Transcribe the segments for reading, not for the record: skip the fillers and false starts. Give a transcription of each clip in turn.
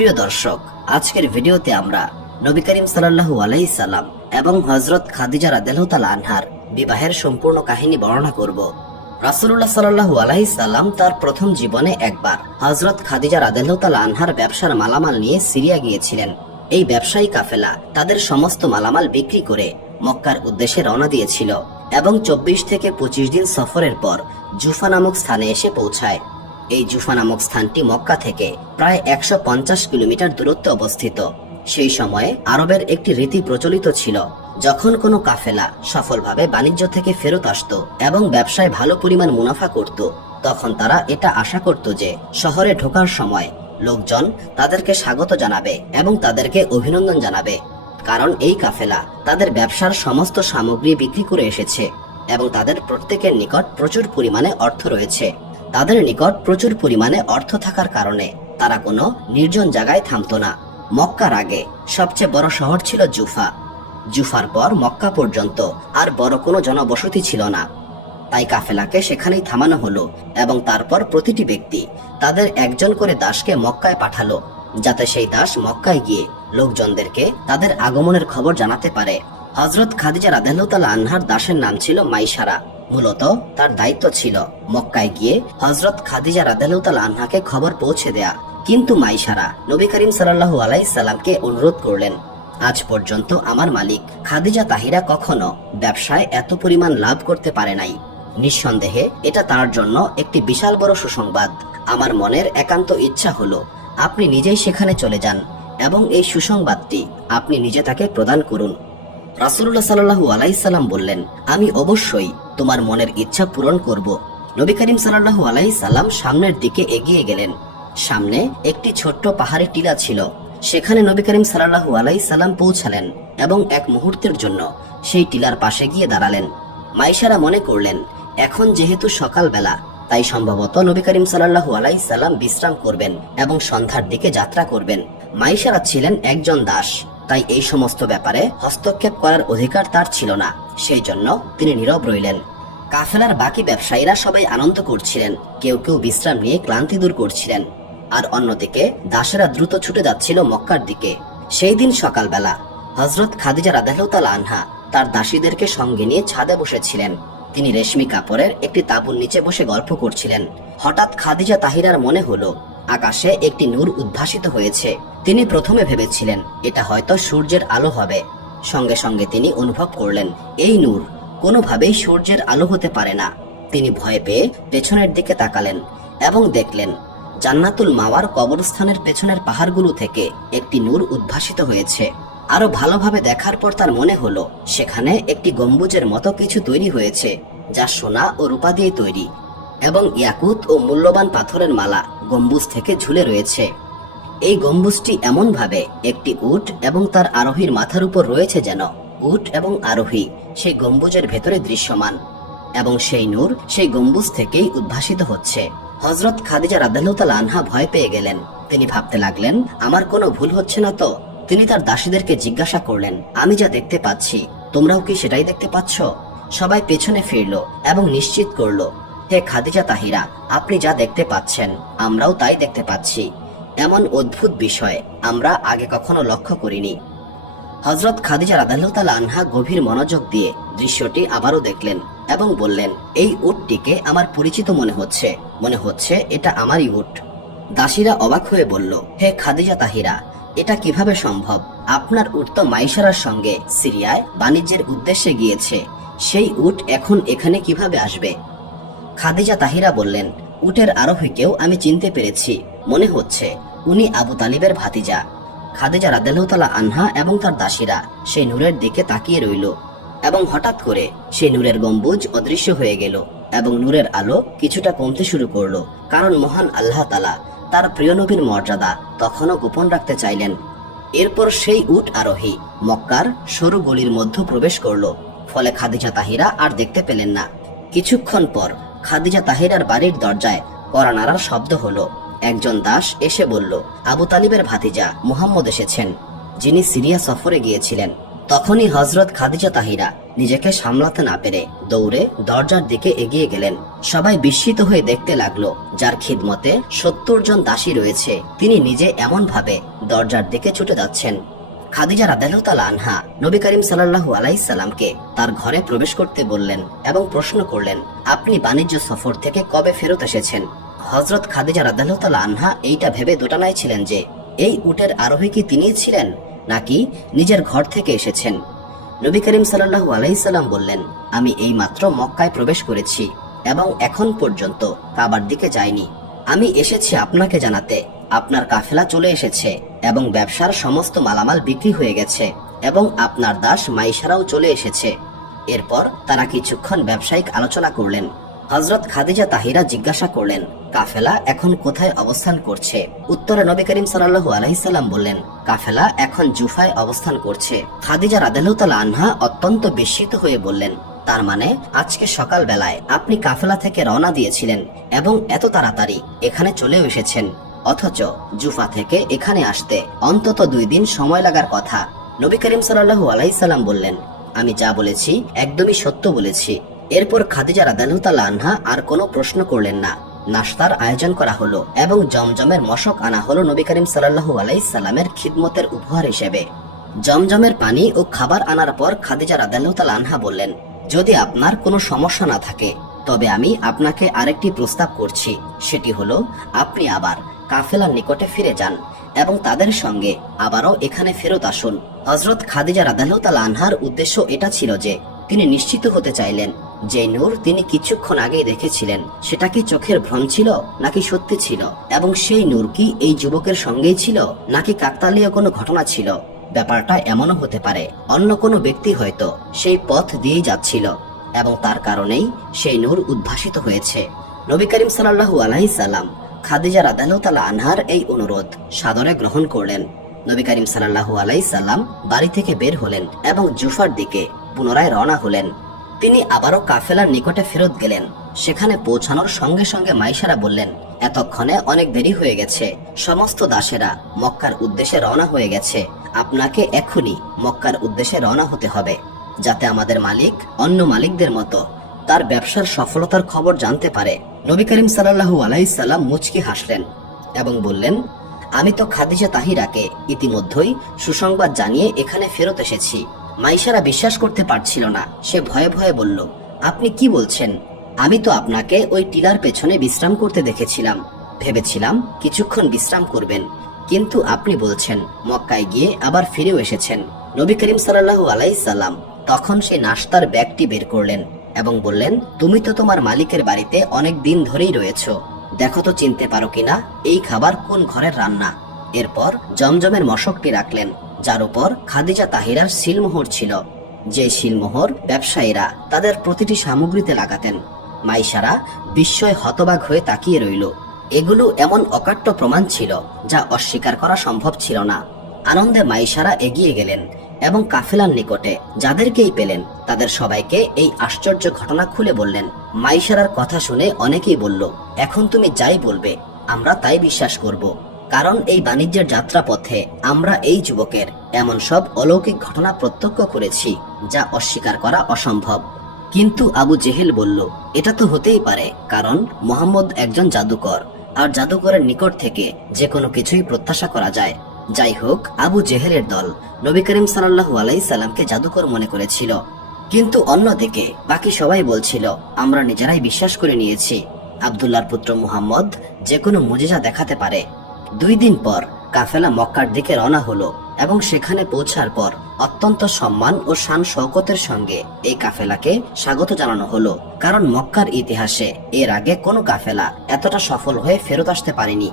প্রিয় দর্শক, আজকের ভিডিওতে আমরা নবী করিম সাল্লাল্লাহু আলাইহি সাল্লাম এবং হযরত খাদিজা রাদিয়াল্লাহু তাআলা আনহার বিবাহের সম্পূর্ণ কাহিনী বর্ণনা করব। রাসূলুল্লাহ সাল্লাল্লাহু আলাইহি সাল্লাম তার প্রথম জীবনে একবার হযরত খাদিজা রাদিয়াল্লাহু তাআলা আনহার ব্যবসার মালামাল নিয়ে সিরিয়া গিয়েছিলেন। এই ব্যবসায়ী কাফেলা তাদের সমস্ত মালামাল বিক্রি করে মক্কার উদ্দেশ্যে রওনা দিয়েছিল এবং 24 থেকে 25 দিন সফরের পর জুফা নামক স্থানে এসে পৌঁছায়। এই জুফা নামক স্থানটি মক্কা থেকে প্রায় 150 কিলোমিটার দূরত্বে অবস্থিত। সেই সময়ে আরবের একটি রীতি প্রচলিত ছিল, যখন কোনো কাফেলা সফলভাবে বাণিজ্য থেকে ফেরত আসতো এবং ব্যবসায় ভালো পরিমাণ মুনাফা করত, তখন তারা এটা আশা করত যে শহরে ঢোকার সময় লোকজন তাদেরকে স্বাগত জানাবে এবং তাদেরকে অভিনন্দন জানাবে, কারণ এই কাফেলা তাদের ব্যবসার সমস্ত সামগ্রী বিক্রি করে এসেছে এবং তাদের প্রত্যেকের নিকট প্রচুর পরিমাণে অর্থ রয়েছে। তাদের নিকট প্রচুর পরিমাণে অর্থ থাকার কারণে তারা কোনো নির্জন জায়গায় থামতো না। মক্কার আগে সবচেয়ে বড় শহর ছিল জুফা। জুফার পর মক্কা পর্যন্ত আর বড় কোনো জনবসতি ছিল না, তাই কাফেলাকে সেখানেই থামানো হলো এবং তারপর প্রতিটি ব্যক্তি তাদের একজন করে দাসকে মক্কায় পাঠালো, যাতে সেই দাস মক্কায় গিয়ে লোকজনদেরকে তাদের আগমনের খবর জানাতে পারে। হযরত খাদিজা রাদিয়াল্লাহু তাআলা আনহার দাসের নাম ছিল মাইসারা। মূলত তার দায়িত্ব ছিল মক্কায় গিয়ে হযরত খাদিজা রাদিয়াল্লাহু তাআলা আনহাকে খবর পৌঁছে দেয়া। কিন্তু মাইসারা নবী করিম সাল্লাল্লাহু আলাইহি সাল্লামকে অনুরোধ করলেন, আজ পর্যন্ত আমার মালিক খাদিজা তাহিরা কখনো ব্যবসায় এত পরিমাণ লাভ করতে পারে নাই। নিঃসন্দেহে এটা তার জন্য একটি বিশাল বড় সুসংবাদ। আমার মনের একান্ত ইচ্ছা হলো আপনি নিজেই সেখানে চলে যান এবং এই সুসংবাদটি আপনি নিজে তাকে প্রদান করুন। রাসূলুল্লাহ সাল্লাল্লাহু আলাইহি সাল্লাম বললেন, আমি অবশ্যই তোমার মনের ইচ্ছা পূরণ করব। নবী করিম সাল্লাল্লাহু আলাইহি সাল্লাম সামনের দিকে এগিয়ে গেলেন। সামনে একটি ছোট্ট পাহাড়ি টিলা ছিল। সেখানে নবী করিম সাল্লাল্লাহু আলাইহি সাল্লাম পৌঁছালেন এবং এক মুহূর্তের জন্য সেই টিলার পাশে গিয়ে দাঁড়ালেন। মাইসারা মনে করলেন, এখন যেহেতু সকালবেলা, তাই সম্ভবত নবী করিম সাল্লাল্লাহু আলাইহি সাল্লাম বিশ্রাম করবেন এবং সন্ধ্যার দিকে যাত্রা করবেন। মাইসারা ছিলেন একজন দাস, তাই এই সমস্ত ব্যাপারে হস্তক্ষেপ করার অধিকার তার ছিল না। সেই জন্য তিনি নীরব রইলেন। কাফেলার বাকি ব্যবসায়ীরা সবাই আনন্দ করছিলেন, কেউ কেউ বিশ্রাম নিয়ে ক্লান্তি দূর করছিলেন, আর অন্যদিকে দাসেরা দ্রুত ছুটে যাচ্ছিল মক্কার দিকে। সেই দিন সকালবেলা হযরত খাদিজা রাদিয়াল্লাহু তাআলা আনহা তার দাসীদেরকে সঙ্গে নিয়ে ছাদে বসেছিলেন। তিনি রেশমি কাপড়ের একটি তাঁবুর নিচে বসে গল্প করছিলেন। হঠাৎ খাদিজা তাহিরার মনে হলো আকাশে একটি নূর উদ্ভাসিত হয়েছে। তিনি প্রথমে ভেবেছিলেন এটা হয়তো সূর্যের আলো হবে। সঙ্গে সঙ্গে তিনি অনুভব করলেন এই নূর কোনোভাবেই সূর্যের আলো হতে পারে না। তিনি ভয় পেয়ে পেছনের দিকে তাকালেন এবং দেখলেন জান্নাতুল মাওয়ার কবরস্থানের পেছনের পাহাড়গুলো থেকে একটি নূর উদ্ভাসিত হয়েছে। আরো ভালোভাবে দেখার পর তার মনে হলো সেখানে একটি গম্বুজের মতো কিছু তৈরি হয়েছে, যা সোনা ও রূপা দিয়ে তৈরি এবং ইয়াকুত ও মূল্যবান পাথরের মালা গম্বুজ থেকে ঝুলে রয়েছে। এই গম্বুজটি এমন ভাবে একটি উট এবং তার আরোহীর মাথার উপর রয়েছে যেন উট এবং আরোহী সেই গম্বুজের ভেতরে দৃশ্যমান এবং সেই নূর সেই গম্বুজ থেকেই উদ্ভাসিত হচ্ছে। হযরত খাদিজা রাদিয়াল্লাহু তাআলা আনহা ভয় পেয়ে গেলেন। তিনি ভাবতে লাগলেন, আমার কোনো ভুল হচ্ছে না তো? তিনি তার দাসীদেরকে জিজ্ঞাসা করলেন, আমি যা দেখতে পাচ্ছি তোমরাও কি সেটাই দেখতে পাচ্ছ? সবাই পেছনে ফিরল এবং নিশ্চিত করল, হে খাদিজা তাহিরা, আপনি যা দেখতে পাচ্ছেন আমরাও তাই দেখতে পাচ্ছি। এমন অদ্ভুত বিষয় আমরা আগে কখনো লক্ষ্য করিনি। হযরত খাদিজা রাদিয়াল্লাহু তাআলা আনহা গভীর মনোযোগ দিয়ে দৃশ্যটি আবারও দেখলেন এবং বললেন, এই উটটিকে আমার পরিচিত মনে হচ্ছে এটা আমারই উট। দাসীরা অবাক হয়ে বলল, হে খাদিজা তাহিরা, এটা কিভাবে সম্ভব? আপনার উট তো মাইসারার সঙ্গে সিরিয়ায় বাণিজ্যের উদ্দেশ্যে গিয়েছে, সেই উট এখন এখানে কিভাবে আসবে? খাদিজা তাহিরা বললেন, উটের আরোহীকেও আমি চিনতে পেরেছি, মনে হচ্ছে উনি আবু তালিবের ভাতিজা। খাদিজা রাদিয়াল্লাহু তাআলা আনহা এবং তার দাসীরা সেই নূরের দিকে তাকিয়ে রইল এবং হঠাৎ করে সেই নূরের গম্বুজ অদৃশ্য হয়ে গেল এবং নূরের আলো কিছুটা কমতে শুরু করলো, কারণ মহান আল্লাহ তাআলা তার প্রিয় নবীর মর্যাদা তখনও গোপন রাখতে চাইলেন। এরপর সেই উট আরোহী মক্কার সরু গলির মধ্যে প্রবেশ করলো, ফলে খাদিজা তাহিরা আর দেখতে পেলেন না। কিছুক্ষণ পর খাদিজা তাহিরার বাড়ির দরজায় কড়া নাড়ার শব্দ হলো। একজন দাস এসে বলল, আবু তালিবের ভাতিজা মুহাম্মদ এসেছেন, যিনি সিরিয়া সফরে গিয়েছিলেন। তখনই হযরত খাদিজা তাহিরা নিজেকে সামলাতে না পেরে দৌড়ে দরজার দিকে এগিয়ে গেলেন। সবাই বিস্মিত হয়ে দেখতে লাগলো, যার খিদমতে 70 জন দাসী রয়েছে তিনি নিজে এমন ভাবে দরজার দিকে ছুটে যাচ্ছেন। খাদিজা রাদিয়াল্লাহু তাআলা আনহা নবী করিম সাল্লাল্লাহু আলাইহি সাল্লামকে তার ঘরে প্রবেশ করতে বললেন এবং প্রশ্ন করলেন, আপনি বাণিজ্য সফর থেকে কবে ফেরত এসেছেন? হযরত খাদিজা রাদিয়াল্লাহু তাআলা আনহা এইটা ভেবে দোটানায় ছিলেন যে এই উটের আরোহী কি তিনিই ছিলেন নাকি নিজের ঘর থেকে এসেছেন। নবী করিম সাল্লাল্লাহু আলাইহি সাল্লাম বললেন, আমি এইমাত্র মক্কায় প্রবেশ করেছি এবং এখন পর্যন্ত কাবার দিকে যাইনি। আমি এসেছি আপনাকে জানাতে আপনার কাফেলা চলে এসেছে এবং ব্যবসার সমস্ত মালামাল বিক্রি হয়ে গেছে এবং আপনার দাস মাইশারাও চলে এসেছে। এরপর তারা কিছুক্ষণ ব্যবসায়িক আলোচনা করলেন। হযরত খাদিজা তাহিরা জিজ্ঞাসা করলেন, কাফেলা এখন কোথায় অবস্থান করছে? উত্তরে নবী করিম সাল্লাল্লাহু আলাইহি সাল্লাম বললেন, কাফেলা এখন জুফায় অবস্থান করছে। খাদিজা রাদিয়াল্লাহু তাআলা আনহা অত্যন্ত বিস্মিত হয়ে বললেন, তার মানে আজকে সকাল বেলায় আপনি কাফেলা থেকে রওনা দিয়েছিলেন এবং এত তাড়াতাড়ি এখানে চলেও এসেছেন, অথচ জুফা থেকে এখানে আসতে অন্তত 2 দিন সময় লাগার কথা। নবী করিম সাল্লাল্লাহু আলাইহি সাল্লাম বললেন, আমি যা বলেছি একদমই সত্য বলেছি। এরপর খাদিজা রাদিয়াল্লাহু তাআলা আনহা আর কোনো প্রশ্ন করলেন না। নাশতার আয়োজন করা হলো এবং জমজমের মশক আনা হলো নবী করিম সাল্লাল্লাহু আলাইহি সাল্লামের খিদমতের উপহার হিসেবে। জমজমের পানি ও খাবার আনার পর খাদিজা রাদিয়াল্লাহু তাআলা আনহা বললেন, যদি আপনার কোনো সমস্যা না থাকে তবে আমি আপনাকে আরেকটি প্রস্তাব করছি, সেটি হলো আপনি আবার কাফেলার নিকটে ফিরে যান এবং তাদের সঙ্গে আবারও এখানে ফেরত আসুন। হযরত খাদিজা রাদিয়াল্লাহু তাআলা আনহার উদ্দেশ্য এটা ছিল যে তিনি নিশ্চিত হতে চাইলেন যে নূর তিনি কিছুক্ষণ আগেই দেখেছিলেন সেটা কি চোখের ভ্রম ছিল নাকি সত্যি ছিল, এবং সেই নূর কি এই যুবকের সঙ্গেই ছিল নাকি কাকতালীয় কোনো ঘটনা ছিল। ব্যাপারটা এমনও হতে পারে অন্য কোনো ব্যক্তি হয়তো সেই পথ দিয়েই যাচ্ছিল এবং তার কারণেই সেই নূর উদ্ভাসিত হয়েছে। নবী করিম সাল্লাল্লাহু আলাইহি সাল্লাম খাদিজা রাদিয়াল্লাহু তাআলা আনহার এই অনুরোধ সাদরে গ্রহণ করলেন। নবী করিম সাল্লাল্লাহু আলাইহি সাল্লাম বাড়ি থেকে বের হলেন এবং জুফার দিকে পুনরায় রওনা হলেন। তিনি আবারও কাফেলার নিকটে ফেরত গেলেন। সেখানে পৌঁছানোর সঙ্গে সঙ্গে মাইশারা বললেন, এতক্ষণে অনেক দেরি হয়ে গেছে, সমস্ত দাসেরা মক্কার উদ্দেশ্যে রওনা হয়ে গেছে, আপনাকে এখনই মক্কার উদ্দেশ্যে রওনা হতে হবে, যাতে আমাদের মালিক অন্য মালিকদের মতো তার ব্যবসার সফলতার খবর জানতে পারে। নবী করিম সাল্লাল্লাহু আলাইহি সাল্লাম মুচকি হাসলেন এবং বললেন, আমি তো খাদিজা তাহিরাকে ইতিমধ্যেই সুসংবাদ জানিয়ে এখানে ফেরত এসেছি। মাইশারা বিশ্বাস করতে পারছিল না। সে ভয়ে ভয়ে বলল, আপনি কি বলছেন? আমি তো আপনাকে ওই টিলার পেছনে বিশ্রাম করতে দেখেছিলাম, ভেবেছিলাম কিছুক্ষণ বিশ্রাম করবেন, কিন্তু আপনি বলছেন মক্কায় গিয়ে আবার ফিরেও এসেছেন। নবী করিম সাল্লাল্লাহু আলাইহি সাল্লাম তখন সেই নাশতার ব্যাগটি বের করলেন এবং বললেন, তুমি তো তোমার মালিকের বাড়িতে অনেক দিন ধরেই রয়েছো, দেখো তো চিনতে পারো কিনা এই খাবার কোন ঘরের রান্না। এরপর জমজমের মশকটি রাখলেন, যার উপর খাদিজা তাহিরার সিলমোহর ছিল, যে সিলমোহর ব্যবসায়ীরা তাদের প্রতিটি সামগ্রীতে লাগাতেন। মাইশারা বিস্ময় হতবাক হয়ে তাকিয়ে রইল। এগুলো এমন অকাট্য প্রমাণ ছিল যা অস্বীকার করা সম্ভব ছিল না। আনন্দে মাইশারা এগিয়ে গেলেন এবং কাফেলার নিকটে যাদেরকেই পেলেন তাদের সবাইকে এই আশ্চর্য ঘটনা খুলে বললেন। মাইশারার কথা শুনে অনেকেই বলল, এখন তুমি যাই বলবে আমরা তাই বিশ্বাস করব, কারণ এই বাণিজ্যের যাত্রাপথে আমরা এই যুবকের এমন সব অলৌকিক ঘটনা প্রত্যক্ষ করেছি যা অস্বীকার করা অসম্ভব। কিন্তু আবু জেহেল বলল, এটা তো হতেই পারে, কারণ মোহাম্মদ একজন জাদুকর, আর জাদুকরের নিকট থেকে যে কোনো কিছুই প্রত্যাশা করা যায়। যাই হোক, আবু জেহেলের দল নবী করিম সাল্লাল্লাহু আলাইহি সাল্লামকে জাদুকর মনে করেছিল, কিন্তু অন্যদিকে বাকি সবাই বলছিল, আমরা নিজেরাই বিশ্বাস করে নিয়েছি আব্দুল্লাহর পুত্র মুহাম্মদ যে কোনো মুজিজা দেখাতে পারে। 2 দিন পর কাফেলা মক্কার দিকে রওনা হলো এবং সেখানে পৌঁছার পর অত্যন্ত সম্মান ও শান শওকতের সঙ্গে এই কাফেলাকে স্বাগত জানানো হলো, কারণ মক্কার ইতিহাসে এর আগে কোনো কাফেলা এতটা সফল হয়ে ফেরত আসতে পারেনি।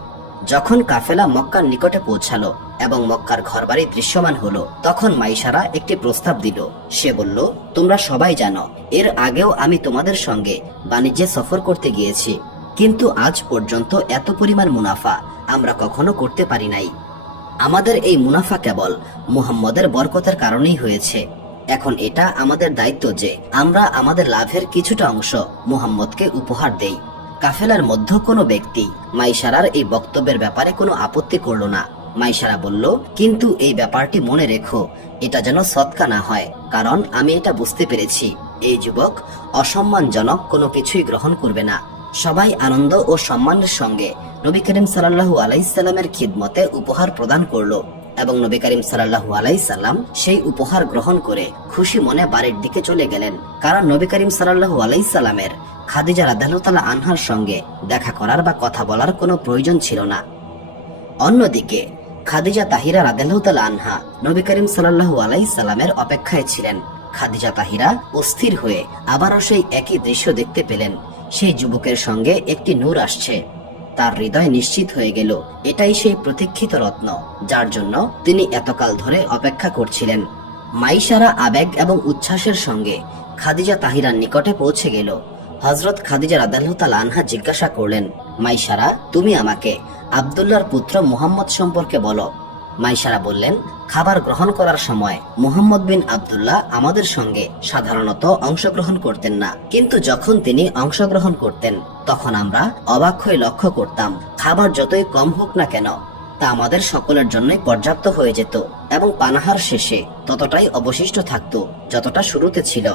যখন কাফেলা মক্কার নিকটে পৌঁছালো এবং মক্কার ঘরবাড়ি দৃশ্যমান হলো, তখন মাইশারা একটি প্রস্তাব দিল। সে বলল, তোমরা সবাই জানো এর আগেও আমি তোমাদের সঙ্গে বাণিজ্যে সফর করতে গিয়েছি, কিন্তু আজ পর্যন্ত এত পরিমাণ মুনাফা আমরা কখনো করতে পারি নাই। আমাদের এই মুনাফা কেবল মুহাম্মদের বরকতের কারণেই হয়েছে। এখন এটা আমাদের দায়িত্ব যে আমরা আমাদের লাভের কিছুটা অংশ মুহাম্মদকে উপহার দেই। কাফেলার মধ্য কোনো ব্যক্তি মাইশারার এই বক্তব্যের ব্যাপারে কোনো আপত্তি করল না। মাইশারা বলল, কিন্তু এই ব্যাপারটি মনে রেখো, এটা যেন সৎকা না হয়, কারণ আমি এটা বুঝতে পেরেছি এই যুবক অসম্মানজনক কোনো কিছুই গ্রহণ করবে না। সবাই আনন্দ ও সম্মানের সঙ্গে নবী করিম সাল্লাল্লাহু আলাইহি সাল্লামের খিদমতে উপহার প্রদান করলো এবং নবী করিম সাল্লাল্লাহু আলাইহি সাল্লাম সেই উপহার গ্রহণ করে খুশি মনে বাড়ির দিকে চলে গেলেন, কারণ নবী করিম সাল্লাল্লাহু আলাইহি সাল্লামের খাদিজা রাদিয়াল্লাহু তাআলা আনহার সঙ্গে দেখা করার বা কথা বলার কোনো প্রয়োজন ছিল না। অন্যদিকে খাদিজা তাহিরা রাদিয়াল্লাহু তাআলা আনহা নবী করিম সাল্লাল্লাহু আলাইহি সাল্লামের অপেক্ষায় ছিলেন। খাদিজা তাহিরা অস্থির হয়ে আবারও সেই একই দৃশ্য দেখতে পেলেন। সেই যুবকের সঙ্গে একটি নূর আসছে। তার হৃদয় নিশ্চিত হয়ে গেল এটাই সেই প্রতীক্ষিত রত্ন, যার জন্য তিনি এতকাল ধরে অপেক্ষা করছিলেন। মাইশারা আবেগ এবং উচ্ছ্বাসের সঙ্গে খাদিজা তাহিরার নিকটে পৌঁছে গেল। হযরত খাদিজা রাদিয়াল্লাহু তাআলা আনহা জিজ্ঞাসা করলেন, মাইশারা, তুমি আমাকে আব্দুল্লাহর পুত্র মুহাম্মদ সম্পর্কে বলো। মাইশারা বললেন, খাবার গ্রহণ করার সময় মুহাম্মদ বিন আব্দুল্লাহ আমাদের সঙ্গে সাধারণত অংশগ্রহণ করতেন না, কিন্তু যখন তিনি অংশগ্রহণ করতেন তখন আমরা অবাক হয়ে লক্ষ্য করতাম খাবার যতই কম হোক না কেন তা আমাদের সকলের জন্যই পর্যাপ্ত হয়ে যেত এবং পানাহার শেষে ততটাই অবশিষ্ট থাকতো যতটা শুরুতে ছিল।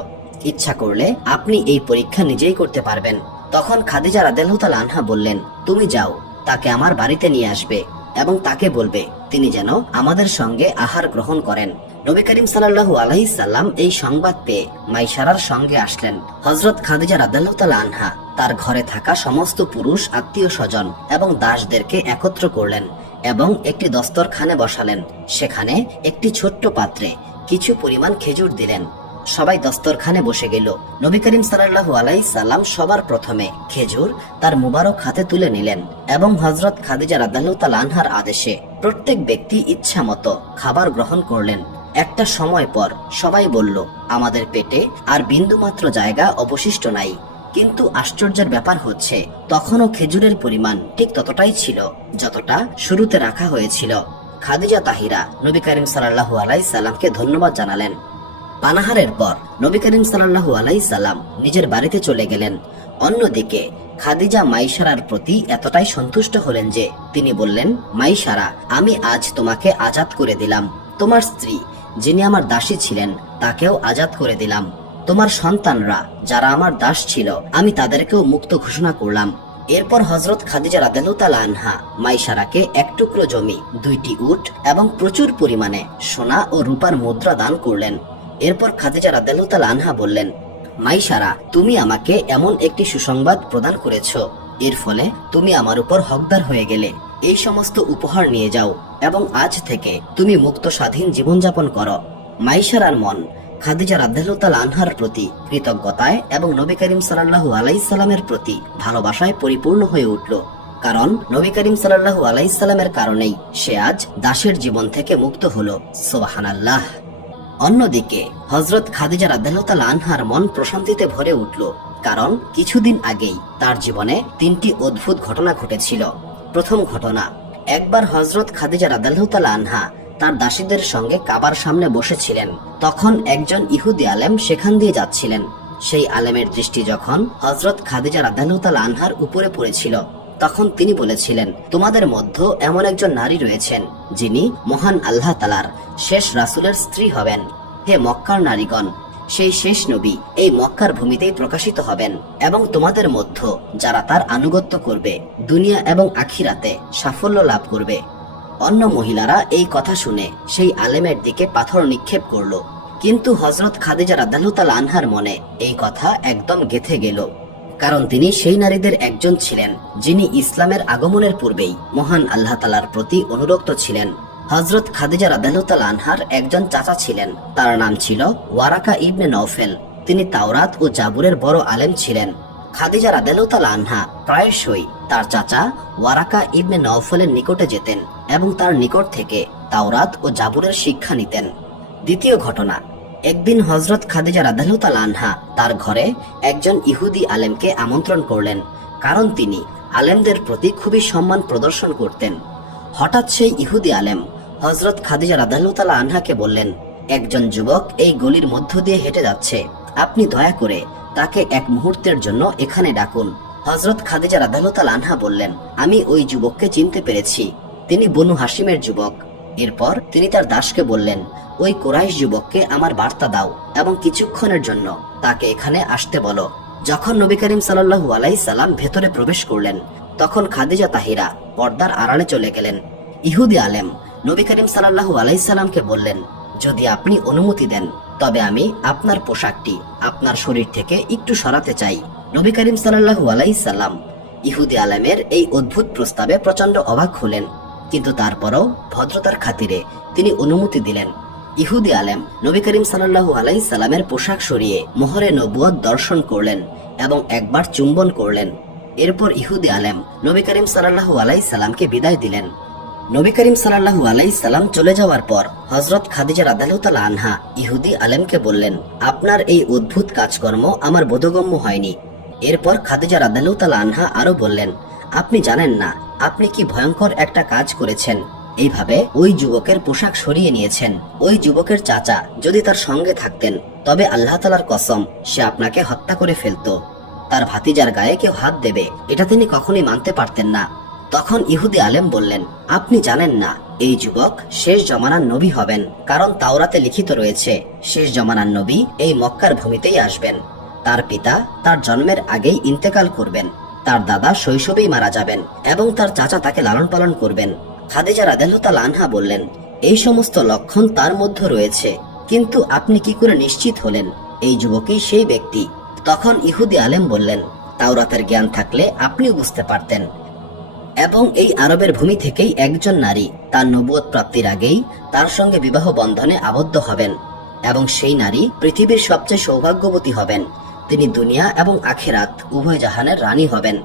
ইচ্ছা করলে আপনি এই পরীক্ষা নিজেই করতে পারবেন। তখন খাদিজা রাদিয়াল্লাহু তাআলা আনহা বললেন, তুমি যাও, তাকে আমার বাড়িতে নিয়ে আসবে এবং তাকে বলবে তিনি যেন আমাদের সঙ্গে আহার গ্রহণ করেন। নবী করিম সাল্লাল্লাহু আলাইহি সাল্লাম এই সংবাদ পেয়ে মাইশারার সঙ্গে আসলেন। হযরত খাদিজা রাদিয়াল্লাহু তাআলা আনহা তার ঘরে থাকা সমস্ত পুরুষ আত্মীয় স্বজন এবং দাসদেরকে একত্র করলেন এবং একটি দস্তরখানে বসালেন। সেখানে একটি ছোট্ট পাত্রে কিছু পরিমাণ খেজুর দিলেন। সবাই দস্তরখানে বসে গেল। নবী করিম সাল্লাল্লাহু আলাইহি সাল্লাম সবার প্রথমে খেজুর তার মুবারক হাতে তুলে নিলেন এবং হযরত খাদিজা রাদিয়াল্লাহু তাআলা আনহার আদেশে প্রত্যেক ব্যক্তি ইচ্ছা মতো খাবার গ্রহণ করলেন। একটা সময় পর সবাই বলল, আমাদের পেটে আর বিন্দুমাত্র জায়গা অবশিষ্ট নাই। কিন্তু আশ্চর্যের ব্যাপার হচ্ছে তখনও খেজুরের পরিমাণ ঠিক ততটাই ছিল যতটা শুরুতে রাখা হয়েছিল। খাদিজা তাহিরা নবী করিম সাল্লাল্লাহু আলাইহি সাল্লামকে ধন্যবাদ জানালেন। পানাহারের পর নবী করিম সাল্লাল্লাহু আলাইহি সাল্লাম নিজের বাড়িতে চলে গেলেন। অন্যদিকে খাদিজা মাইশারার প্রতি এতটাই সন্তুষ্ট হলেন যে তিনি বললেন, মাইশারা, আমি আজ তোমাকে আজাদ করে দিলাম। তোমার স্ত্রী যিনি আমার দাসী ছিলেন তাকেও আজাদ করে দিলাম। তোমার সন্তানরা যারা আমার দাস ছিল আমি তাদেরকেও মুক্ত ঘোষণা করলাম। এরপর হযরত খাদিজা রাদিয়াল্লাহু তাআলা আনহা মাইশারাকে এক টুকরো জমি, 2টি উট এবং প্রচুর পরিমাণে সোনা ও রূপার মুদ্রা দান করলেন। এরপর খাদিজা রাদিয়াল্লাহু তাআলা আনহা বললেন, মাইশারা, তুমি আমাকে এমন একটি সুসংবাদ প্রদান করেছ, এর ফলে তুমি আমার উপর হকদার হয়ে গেলে। এই সমস্ত উপহার নিয়ে যাও এবং আজ থেকে তুমি মুক্ত স্বাধীন জীবনযাপন করো। মাইশারার মন খাদিজা রাদিয়াল্লাহু তাআলা আনহার প্রতি কৃতজ্ঞতায় এবং নবী করিম সাল্লাল্লাহু আলাইহি সাল্লামের প্রতি ভালোবাসায় পরিপূর্ণ হয়ে উঠল, কারণ নবী করিম সাল্লাল্লাহু আলাইহি সাল্লামের কারণেই সে আজ দাসের জীবন থেকে মুক্ত হলো। সুবহানাল্লাহ। অন্যদিকে হযরত খাদিজা রাদিয়াল্লাহু তাআলা আনহার মন প্রশান্তিতে ভরে উঠল, কারণ কিছুদিন আগেই তার জীবনে 3টি অদ্ভুত ঘটনা ঘটেছিল। প্রথম ঘটনা, একবার হযরত খাদিজা রাদিয়াল্লাহু তাআলা আনহা তার দাসীদের সঙ্গে কাবার সামনে বসেছিলেন। তখন একজন ইহুদি আলেম সেখান দিয়ে যাচ্ছিলেন। সেই আলেমের দৃষ্টি যখন হযরত খাদিজা রাদিয়াল্লাহু তাআলা আনহার উপরে পড়েছিল তখন তিনি বলেছিলেন, তোমাদের মধ্যে এমন একজন নারী রয়েছেন যিনি মহান আল্লাহ তাআলার শেষ রাসূলের স্ত্রী হবেন। হে মক্কার নারীগণ, সেই শেষ নবী এই মক্কার ভূমিতেই প্রকাশিত হবেন এবং তোমাদের মধ্যে যারা তার আনুগত্য করবে দুনিয়া এবং আখিরাতে সাফল্য লাভ করবে। অন্য মহিলারা এই কথা শুনে সেই আলেমের দিকে পাথর নিক্ষেপ করল, কিন্তু হযরত খাদিজা রাদিয়াল্লাহু তাআলা আনহার মনে এই কথা একদম গেঁথে গেল, কারণ তিনি সেই নারীদের একজন ছিলেন যিনি ইসলামের আগমনের পূর্বেই মহান আল্লাহ তাআলার প্রতি অনুরক্ত ছিলেন। হযরত খাদিজা রাদিয়াল্লাহু তাআলা আনহার একজন চাচা ছিলেন, তার নাম ছিল ওয়ারাকা ইবনে নওফেল। তিনি তাওরাত ও জাবুরের বড় আলেম ছিলেন। খাদিজা রাদিয়াল্লাহু তাআলা আনহা প্রায়শই তার চাচা ওয়ারাকা ইবনে নওফেলের নিকটে যেতেন এবং তার নিকট থেকে তাওরাত ও জাবুরের শিক্ষা নিতেন। দ্বিতীয় ঘটনা, একদিন হযরত খাদিজা রাদিয়াল্লাহু তাআলা আনহা তার ঘরে একজন ইহুদি আলেমকে আমন্ত্রণ করলেন, কারণ তিনি আলেমদের প্রতি খুবই সম্মান প্রদর্শন করতেন। হঠাৎ সেই ইহুদি আলেম হযরত খাদিজা রাদিয়াল্লাহু তাআলা আনহাকে বললেন, একজন যুবক এই গলির মধ্য দিয়ে হেঁটে যাচ্ছে, আপনি দয়া করে তাকে এক মুহূর্তের জন্য এখানে ডাকুন। হযরত খাদিজা রাদিয়াল্লাহু তাআলা আনহা বললেন, আমি ওই যুবককে চিনতে পেরেছি, তিনি বনু হাশিমের যুবক। এরপর তিনি তার দাসকে বললেন, ওই কুরাইশ যুবককে আমার বার্তা দাও এবং কিছুক্ষণের জন্য তাকে এখানে আসতে বলো। যখন নবী করিম সাল্লাল্লাহু আলাইহি সাল্লাম ভেতরে প্রবেশ করলেন, তখন খাদিজা তাহিরা পর্দার আড়ালে চলে গেলেন। ইহুদি আলেম নবী করিম সাল্লাল্লাহু আলাইহি সাল্লামকে বললেন, যদি আপনি অনুমতি দেন তবে আমি আপনার পোশাকটি আপনার শরীর থেকে একটু সরাতে চাই। নবী করিম সাল্লাল্লাহু আলাইহি সাল্লাম ইহুদি আলেমের এই অদ্ভুত প্রস্তাবে প্রচন্ড অবাক হলেন, কিন্তু তারপরও ভদ্রতার খাতিরে তিনি অনুমতি দিলেন। ইহুদি আলেম নবী করিম সাল্লাল্লাহু আলাইহি সাল্লামের পোশাক সরিয়ে মোহরে নবুয়ত দর্শন করলেন এবং একবার চুম্বন করলেন। এরপর ইহুদি আলেম নবী করিম সাল্লাল্লাহু আলাইহি সাল্লামকে বিদায় দিলেন। নবী করিম সাল্লাল্লাহু আলাইহি সাল্লাম চলে যাওয়ার পর হযরত খাদিজা রাদিয়াল্লাহু তাআলা আনহা ইহুদি আলেমকে বললেন, আপনার এই অদ্ভুত কাজকর্ম আমার বোধগম্য হয়নি। এরপর খাদিজা রাদিয়াল্লাহু তাআলা আনহা আরো বললেন, আপনি জানেন না আপনি কি ভয়ঙ্কর একটা কাজ করেছেন। এইভাবে ওই যুবকের পোশাক সরিয়ে নিয়েছেন। ওই যুবকের চাচা যদি তার সঙ্গে থাকতেন তবে আল্লাহ তাআলার কসম সে আপনাকে হত্যা করে ফেলতো। তার ভাতিজার গায়ে কেউ হাত দেবে এটা তিনি কখনোই মানতে পারতেন না। তখন ইহুদি আলেম বললেন, আপনি জানেন না এই যুবক শেষ জমানার নবী হবেন, কারণ তাওরাতে লিখিত রয়েছে শেষ জমানার নবী এই মক্কার ভূমিতেই আসবেন। তার পিতা তার জন্মের আগেই ইন্তেকাল করবেন, তার দাদা শৈশবেই মারা যাবেন এবং তার চাচা তাকে লালন পালন করবেন। খাদিজা রাদিয়াল্লাহু তাআলা আনহা বললেন, এই সমস্ত লক্ষণ তার মধ্যে রয়েছে, কিন্তু আপনি কি করে নিশ্চিত হলেন এই যুবকই সেই ব্যক্তি? তখন ইহুদি আলেম বললেন, তাওরাতের জ্ঞান থাকলে আপনিও বুঝতে পারতেন। এবং এই আরবের ভূমি থেকেই একজন নারী তার নবুয়ত প্রাপ্তির আগেই তার সঙ্গে বিবাহ বন্ধনে আবদ্ধ হবেন এবং সেই নারী পৃথিবীর সবচেয়ে সৌভাগ্যবতী হবেন। তিনি দুনিয়া এবং আখিরাত উভয় জাহানের রানী হবেন।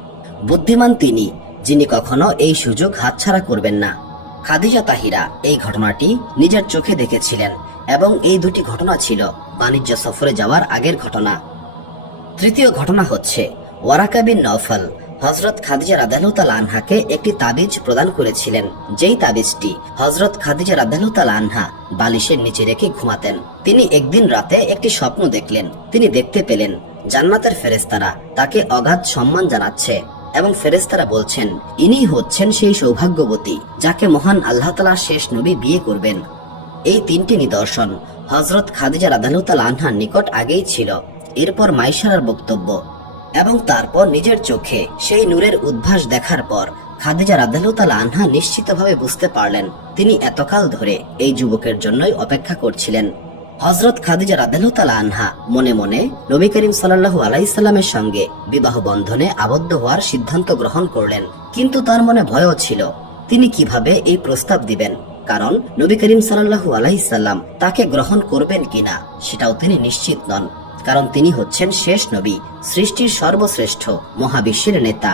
বুদ্ধিমান তিনি যিনি কখনো এই সুযোগ হাতছাড়া করবেন না। খাদিজা তাহিরা এই ঘটনাটি নিজের চোখে দেখেছিলেন এবং এই দুটি ঘটনা ছিল বাণিজ্য সফরে যাওয়ার আগের ঘটনা। তৃতীয় ঘটনা হচ্ছে ওয়ারাকা বিন নওফল হযরত খাদিজা রাদিয়াল্লাহু তাআলা আনহাকে একটি তাবিজ প্রদান করেছিলেন, যেই তাবিজটি হযরত খাদিজা রাদিয়াল্লাহু তাআলা আনহা বালিশের নিচে রেখে ঘুমাতেন। তিনি একদিন রাতে একটি স্বপ্ন দেখলেন। তিনি দেখতে পেলেন জান্নাতের ফেরেশতারা তাকে অগাধ সম্মান জানাচ্ছে এবং ফেরেশতারা বলছেন, ইনি হচ্ছেন সেই সৌভাগ্যবতী যাকে মহান আল্লাহ তাআলা শেষ নবী বিয়ে করবেন। এই তিনটি নিদর্শন হযরত খাদিজা রাদিয়াল্লাহু তাআলা আনহার নিকট আগেই ছিল। এরপর মাইশারার বক্তব্য এবং তারপর নিজের চোখে সেই নূরের উদ্ভাস দেখার পর খাদিজা রাদিয়াল্লাহু তাআলা আনহা নিশ্চিতভাবে বুঝতে পারলেন তিনি এতকাল ধরে এই যুবকের জন্যই অপেক্ষা করছিলেন। হযরত খাদিজা রাদিয়াল্লাহু তাআলা আনহা মনে মনে নবী করিম সাল্লাল্লাহু আলাইহি সাল্লামের সঙ্গে বিবাহ বন্ধনে আবদ্ধ হওয়ার সিদ্ধান্ত গ্রহণ করলেন, কিন্তু তার মনে ভয়ও ছিল তিনি কিভাবে এই প্রস্তাব দিবেন, কারণ নবী করিম সাল্লাল্লাহু আলাইহি সাল্লাম তাকে গ্রহণ করবেন কিনা সেটাও তিনি নিশ্চিত নন, কারণ তিনি হচ্ছেন শেষ নবী, সৃষ্টির সর্বশ্রেষ্ঠ মহাবিশ্বের নেতা।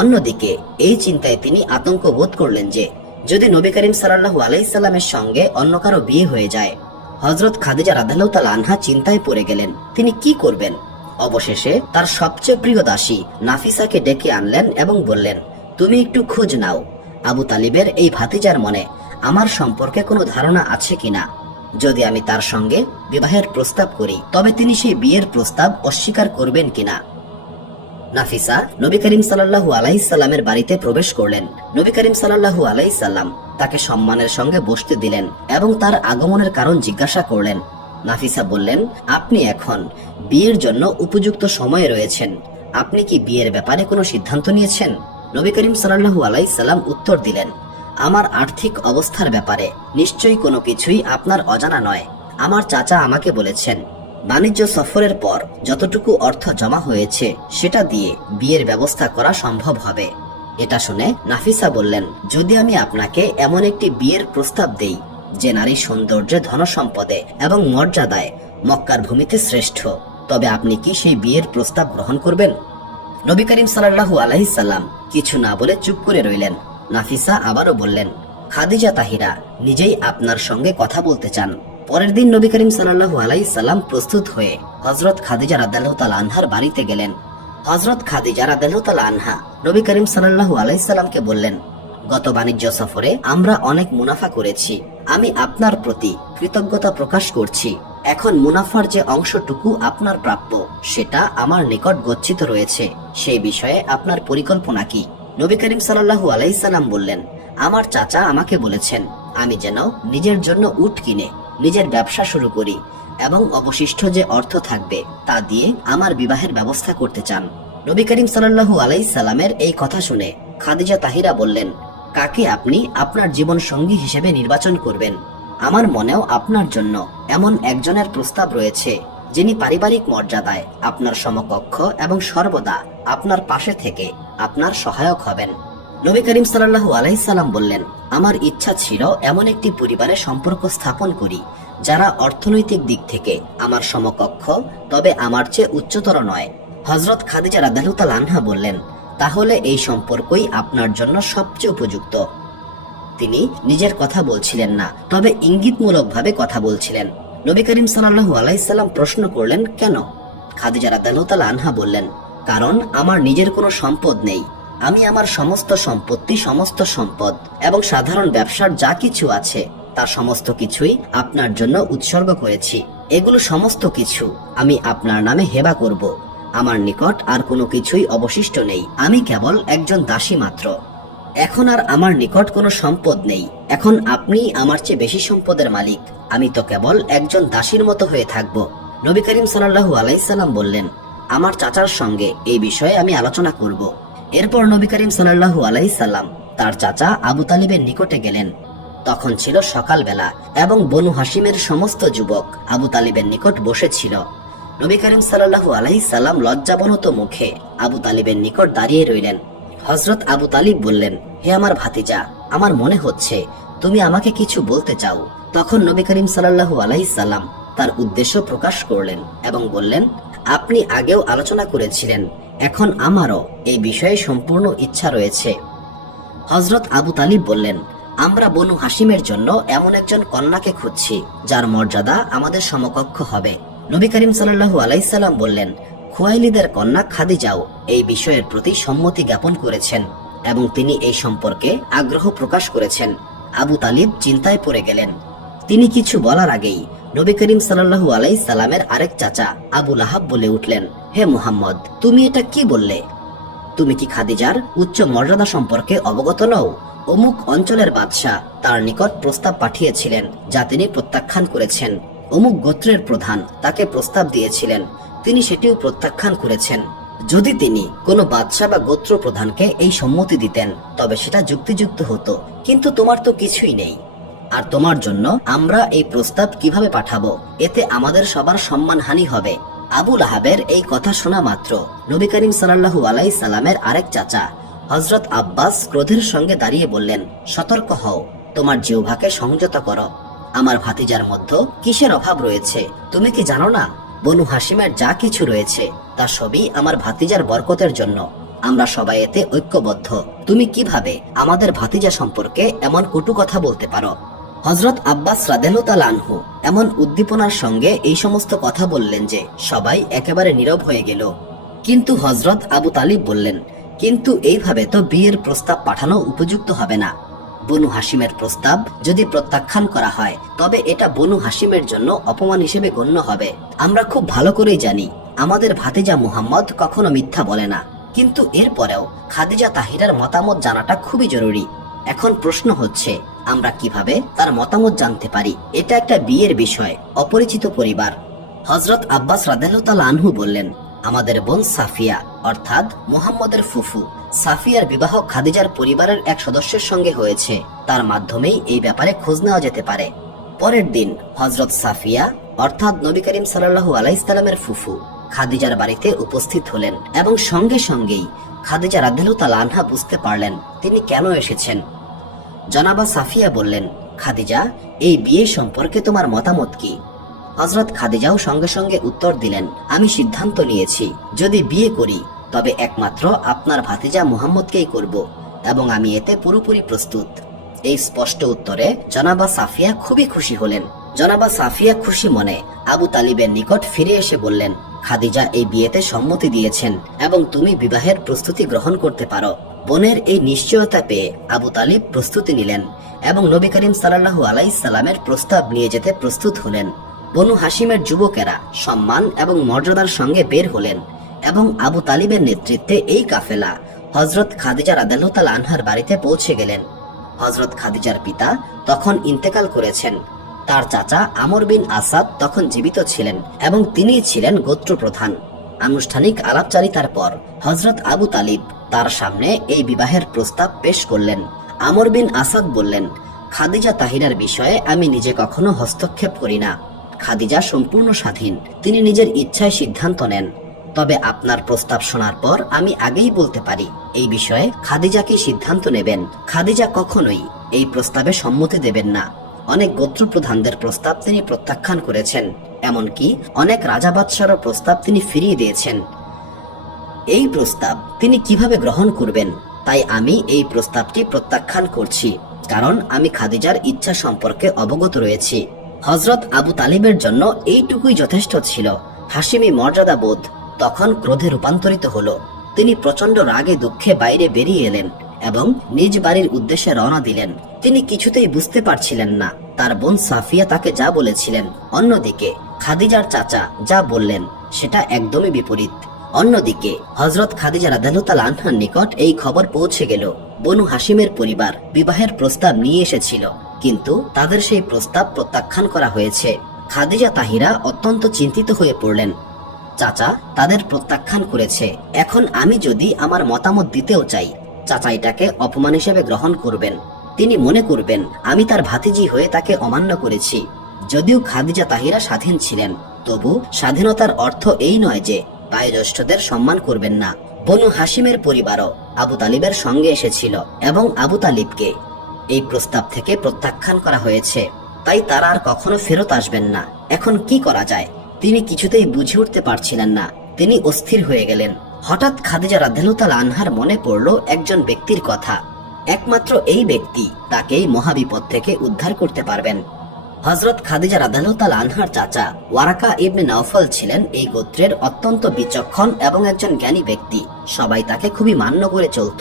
অন্যদিকে এই চিন্তায় তিনি আতঙ্ক বোধ করলেন যে যদি নবী করিম সাল্লাল্লাহু আলাইহি সাল্লামের সঙ্গে অন্য কারো বিয়ে হয়ে যায়। হযরত খাদিজা রাদিয়াল্লাহু তাআলা আনহা চিন্তায় পড়ে গেলেন তিনি কি করবেন। অবশেষে তার সবচেয়ে প্রিয় দাসী নাফিসাকে ডেকে আনলেন এবং বললেন, তুমি একটু খোঁজ নাও আবু তালিবের এই ভাতিজার মনে আমার সম্পর্কে কোনো ধারণা আছে কিনা। যদি আমি তার সঙ্গে বিবাহের প্রস্তাব করি তবে তিনি সেই বিয়ের প্রস্তাব অস্বীকার করবেন কিনা। নাফিসা নবী করিম সাল্লাল্লাহু আলাইহি সাল্লামের বাড়িতে প্রবেশ করলেন। নবী করিম সাল্লাল্লাহু আলাইহি সাল্লাম তাকে সম্মানের সঙ্গে বসতে দিলেন এবং তার আগমনের কারণ জিজ্ঞাসা করলেন। নাফিসা বললেন, আপনি এখন বিয়ের জন্য উপযুক্ত সময়ে রয়েছেন। আপনি কি বিয়ের ব্যাপারে কোনো সিদ্ধান্ত নিয়েছেন? নবী করিম সাল্লাল্লাহু আলাইহি সাল্লাম উত্তর দিলেন, আমার আর্থিক অবস্থার ব্যাপারে নিশ্চয়ই কোনো কিছুই আপনার অজানা নয়। আমার চাচা আমাকে বলেছেন বাণিজ্য সফরের পর যতটুকু অর্থ জমা হয়েছে সেটা দিয়ে বিয়ের ব্যবস্থা করা সম্ভব হবে। এটা শুনে নাফিসা বললেন, যদি আমি আপনাকে এমন একটি বিয়ের প্রস্তাব দেই যে নারী সৌন্দর্যে, ধনসম্পদে এবং মর্যাদায় মক্কার ভূমিতে শ্রেষ্ঠ, তবে আপনি কি সেই বিয়ের প্রস্তাব গ্রহণ করবেন? নবী করিম সাল্লাল্লাহু আলাইহি সাল্লাম কিছু না বলে চুপ করে রইলেন। নাফিসা আবারও বললেন, খাদিজা তাহিরা নিজেই আপনার সঙ্গে কথা বলতে চান। পরের দিন নবী করিম সাল্লাল্লাহু আলাইহি সাল্লাম প্রস্তুত হয়ে হযরত খাদিজা রাদিয়াল্লাহু তাআলা আনহার বাড়িতে গেলেন। হযরত খাদিজা রাদিয়াল্লাহু তাআলা আনহা নবী করিম সাল্লাল্লাহু আলাইহি সাল্লামকে বললেন, গত বাণিজ্য সফরে আমরা অনেক মুনাফা করেছি। আমি আপনার প্রতি কৃতজ্ঞতা প্রকাশ করছি। এখন মুনাফার যে অংশটুকু আপনার প্রাপ্য সেটা আমার নিকট গচ্ছিত রয়েছে। সেই বিষয়ে আপনার পরিকল্পনা কি? নবী করিম সাল্লাল্লাহু আলাইহি সাল্লাম বললেন, আমার চাচা আমাকে বলেছেন আমি যেন নিজের জন্য উট কিনে নিজের ব্যবসা শুরু করি এবং অবশিষ্ট যে অর্থ থাকবে তা দিয়ে আমার বিবাহের ব্যবস্থা করতে চান। নবী করিম সাল্লাল্লাহু আলাইহি সাল্লামের এই কথা শুনে খাদিজা তাহিরা বললেন, কাকে আপনি আপনার জীবন সঙ্গী হিসেবে নির্বাচন করবেন? আমার মনেও আপনার জন্য এমন একজনের প্রস্তাব রয়েছে যিনি পারিবারিক মর্যাদায় আপনার সমকক্ষ এবং সর্বদা আপনার পাশে থেকে আপনার সহায়ক হবেন। নবী করিম সাল্লাল্লাহু আলাইহি সাল্লাম বললেন, আমার ইচ্ছা ছিল এমন একটি পরিবারের সম্পর্ক স্থাপন করি যারা অর্থনৈতিক দিক থেকে আমার সমকক্ষ, তবে আমার চেয়ে উচ্চতর নয়। হযরত খাদিজা রাদিয়াল্লাহু তাআলা আনহা বললেন, তাহলে এই সম্পর্কই আপনার জন্য সবচেয়ে উপযুক্ত। তিনি নিজের কথা বলছিলেন না, তবে ইঙ্গিতমূলকভাবে কথা বলছিলেন। নবী করিম সাল্লাল্লাহু আলাইহি সাল্লাম প্রশ্ন করলেন, কেন? খাদিজা রাদিয়াল্লাহু তাআলা আনহা বললেন, কারণ আমার নিজের কোনো সম্পদ নেই। আমি আমার সমস্ত সম্পত্তি, সমস্ত সম্পদ এবং সাধারণ ব্যবসার যা কিছু আছে তার সমস্ত কিছুই আপনার জন্য উৎসর্গ করেছি। এগুলো সমস্ত কিছু আমি আপনার নামে হেবা করব। আমার নিকট আর কোনো কিছুই অবশিষ্ট নেই। আমি কেবল একজন দাসী মাত্র। এখন আর আমার নিকট কোনো সম্পদ নেই। এখন আপনি আমার চেয়ে বেশি সম্পদের মালিক। আমি তো কেবল একজন দাসীর মতো হয়ে থাকব। নবী করিম সাল্লাল্লাহু আলাইহি সাল্লাম বললেন, আমার চাচার সঙ্গে এই বিষয়ে আমি আলোচনা করব। এরপর নবী করিম সাল্লাল্লাহু আলাইহি সাল্লাম তার চাচা আবু তালিবের নিকটে গেলেন। তখন ছিল সকালবেলা এবং বনু হাশিমের সমস্ত যুবক আবু তালিবের নিকট বসেছিল। নবী করিম সাল্লাল্লাহু আলাইহি সাল্লাম লজ্জাবনত মুখে আবু তালিবের নিকট দাঁড়িয়ে রইলেন। হযরত আবু তালিব বললেন, হে আমার ভাতিজা, আমার মনে হচ্ছে তুমি আমাকে কিছু বলতে চাও। তখন নবী করিম সাল্লাল্লাহু আলাইহি সাল্লাম তার উদ্দেশ্য প্রকাশ করলেন এবং বললেন, আপনি আগেও আলোচনা করেছিলেন, এখন আমারও এই বিষয়ে সম্পূর্ণ ইচ্ছা রয়েছে। হযরত আবু তালিব বললেন, আমরা বনু হাশিমের জন্য এমন একজন কন্যাকে খুঁজছি যার মর্যাদা আমাদের সমকক্ষ হবে। নবী করিম সাল্লাল্লাহু আলাইহি সাল্লাম বললেন, খুয়াইলিদের কন্যা খাদিজাও এই বিষয়ের প্রতি সম্মতি জ্ঞাপন করেছেন এবং তিনি এই সম্পর্কে আগ্রহ প্রকাশ করেছেন। আবু তালিব চিন্তায় পড়ে গেলেন। তিনি কিছু বলার আগেই নবী করিম সাল্লাল্লাহু আলাইহি সাল্লামের আরেক চাচা আবু লাহাব বলে উঠলেন, হে মুহাম্মদ, তুমি এটা কি বললে? তুমি কি খাদিজার উচ্চ মর্যাদা সম্পর্কে অবগত নও? অমুক অঞ্চলের বাদশাহ তার নিকট প্রস্তাব পাঠিয়েছিলেন যা তিনি প্রত্যাখ্যান করেছেন। অমুক গোত্রের প্রধান তাকে প্রস্তাব দিয়েছিলেন, তিনি সেটিও প্রত্যাখ্যান করেছেন। যদি তিনি কোনো বাদশাহ বা গোত্র প্রধানকে এই সম্মতি দিতেন তবে সেটা যুক্তিযুক্ত হতো, কিন্তু তোমার তো কিছুই নেই। আর তোমার জন্য আমরা এই প্রস্তাব কিভাবে পাঠাবো? এতে আমাদের সবার সম্মানহানি হবে। আবু লাহাবের এই কথা শোনা মাত্র নবী করিম সাল্লাল্লাহু আলাইহি সাল্লামের আরেক চাচা হযরত আব্বাস ক্রোধের সঙ্গে দাঁড়িয়ে বললেন, সতর্ক হও, তোমার জিহ্বাকে সংযত করো। আমার ভাতিজার মধ্যে কিসের অভাব রয়েছে তুমি কি জানো না? বনু হাশিমের যা কিছু রয়েছে তা সবই আমার ভাতিজার বরকতের জন্য। আমরা সবাই এতে ঐক্যবদ্ধ। তুমি কিভাবে আমাদের ভাতিজা সম্পর্কে এমন কটু কথা বলতে পারো? হযরত আব্বাস রাদিয়াল্লাহু তাআলা আনহু এমন উদ্দীপনার সঙ্গে এই সমস্ত কথা বললেন যে সবাই একেবারে নীরব হয়ে গেল। কিন্তু হযরত আবু তালিব বললেন, কিন্তু এইভাবে তো বিয়ের প্রস্তাব পাঠানো উপযুক্ত হবে না। বনু হাশিমের প্রস্তাব যদি প্রত্যাখ্যান করা হয় তবে এটা বনু হাশিমের জন্য অপমান হিসেবে গণ্য হবে। আমরা খুব ভালো করেই জানি আমাদের ভাতিজা মুহাম্মদ কখনো মিথ্যা বলে না, কিন্তু এরপরেও খাদিজা তাহিরার মতামত জানাটা খুবই জরুরি। এখন প্রশ্ন হচ্ছে আমরা কিভাবে তার মতামত জানতে পারি? এটা একটা বিয়ের বিষয়, অপরিচিত পরিবার। হযরত আব্বাস রাদিয়াল্লাহু তাআলা আনহু বললেন, আমাদের বোন সাফিয়া অর্থাৎ মুহাম্মদের ফুফু সাফিয়ার বিবাহ খাদিজার পরিবারের এক সদস্যের সঙ্গে হয়েছে, তার মাধ্যমেই এই ব্যাপারে খোঁজ নেওয়া যেতে পারে। পরের দিন হযরত সাফিয়া অর্থাৎ নবী করিম সাল্লাল্লাহু আলাইহি সাল্লামের ফুফু খাদিজার বাড়িতে উপস্থিত হলেন এবং সঙ্গে সঙ্গেই খাদিজা রাদিয়াল্লাহু তাআলা আনহা বুঝতে পারলেন তিনি কেন এসেছেন। জনাবা সাফিয়া বললেন, খাদিজা, এই বিয়ে সম্পর্কে তোমার মতামত কি? হযরত খাদিজাও সঙ্গে সঙ্গে উত্তর দিলেন, আমি সিদ্ধান্ত নিয়েছি যদি বিয়ে করি তবে একমাত্র আপনার ভাতিজা মুহাম্মদকেই করব এবং আমি এতে পুরোপুরি প্রস্তুত। এই স্পষ্ট উত্তরে জনাবা সাফিয়া খুবই খুশি হলেন। জনাবা সাফিয়া খুশি মনে আবু তালিবের নিকট ফিরে এসে বললেন, খাদিজা এই বিয়েতে সম্মতি দিয়েছেন এবং তুমি বিবাহের প্রস্তুতি গ্রহণ করতে পারো। বোনের এই নিশ্চয়তা পেয়ে আবু তালিব প্রস্তুতি নিলেন এবং নবী করিম সাল্লাল্লাহু আলাইহি সাল্লামের প্রস্তাব নিয়ে যেতে প্রস্তুত হলেন। বনু হাশিমের যুবকেরা সম্মান এবং মর্যাদার সঙ্গে বের হলেন এবং আবু তালিবের নেতৃত্বে এই কাফেলা হযরত খাদিজা রাদিয়াল্লাহু তাআলা আনহার বাড়িতে পৌঁছে গেলেন। হযরত খাদিজার পিতা তখন ইন্তেকাল করেছেন। তার চাচা আমর বিন আসাদ তখন জীবিত ছিলেন এবং তিনিই ছিলেন গোত্রপ্রধান। আনুষ্ঠানিক আলাপচারিতার পর হযরত আবু তালিব তার সামনে এই বিবাহের প্রস্তাব পেশ করলেন। আমর বিন আসাদ বললেন, খাদিজা তাহিরার বিষয়ে আমি নিজে কখনো হস্তক্ষেপ করি না। খাদিজা সম্পূর্ণ স্বাধীন, তিনি নিজের ইচ্ছায় সিদ্ধান্ত নেন। তবে আপনার প্রস্তাব শোনার পর আমি আগেই বলতে পারি এই বিষয়ে খাদিজা কি সিদ্ধান্ত নেবেন। খাদিজা কখনোই এই প্রস্তাবে সম্মতি দেবেন না। অনেক গোত্রপ্রধানদের প্রস্তাব তিনি প্রত্যাখ্যান করেছেন, এমনকি অনেক রাজা বাদশারও প্রস্তাব তিনি ফিরিয়ে দিয়েছেন। এই প্রস্তাব তিনি কিভাবে গ্রহণ করবেন, তাই আমি এই প্রস্তাবটি প্রত্যাখ্যান করছি, কারণ আমি খাদিজার ইচ্ছা সম্পর্কে অবগত রয়েছি। হযরত আবু তালিবের জন্য এইটুকুই যথেষ্ট ছিল। হাশিমি মর্যাদা বোধ তখন ক্রোধে রূপান্তরিত হলো। তিনি প্রচন্ড রাগে দুঃখে বাইরে বেরিয়ে এলেন এবং নিজ বাড়ির উদ্দেশ্যে রওনা দিলেন। তিনি কিছুতেই বুঝতে পারছিলেন না তার বোন সাফিয়া তাকে যা বলেছিলেন, অন্যদিকে খাদিজার চাচা যা বললেন সেটা একদমই বিপরীত। অন্যদিকে হযরত খাদিজা রাদিয়াল্লাহু তাআলা আনহার নিকট এই খবর পৌঁছে গেল, বনু হাশিমের পরিবার বিবাহের প্রস্তাব নিয়ে এসেছিল, কিন্তু তাদের সেই প্রস্তাব প্রত্যাখ্যান করা হয়েছে। খাদিজা তাহিরা অত্যন্ত চিন্তিত হয়ে পড়লেন। চাচা তাদের প্রত্যাখ্যান করেছে, এখন আমি যদি আমার মতামত দিতেও চাই, চাচা এটাকে অপমান হিসেবে গ্রহণ করবেন। তিনি মনে করবেন আমি তার ভাতিজি হয়ে তাকে অমান্য করেছি। যদিও খাদিজা তাহিরা স্বাধীন ছিলেন, তবু স্বাধীনতার অর্থ এই নয় যে বয়োজ্যেষ্ঠদের সম্মান করবেন না। বনু হাশিমের পরিবারও আবু তালিবের সঙ্গে এসেছিল এবং আবু তালিবকে এই প্রস্তাব থেকে প্রত্যাখ্যান করা হয়েছে, তাই তারা আর কখনো ফেরত আসবেন না। এখন কি করা যায় তিনি কিছুতেই বুঝে উঠতে পারছিলেন না। তিনি অস্থির হয়ে গেলেন। হঠাৎ খাদিজা রাদিয়াল্লাহু তাআলা আনহার মনে পড়ল একজন ব্যক্তির কথা। একমাত্র এই ব্যক্তি তাকেই মহাবিপদ থেকে উদ্ধার করতে পারবেন। হযরত খাদিজা রাদিয়াল্লাহু তাআলা আনহার চাচা ওয়ারাকা ইবনে নাওফল ছিলেন এই গোত্রের অত্যন্ত বিচক্ষণ এবং একজন জ্ঞানী ব্যক্তি। সবাই তাকে খুবই মান্য করে চলত।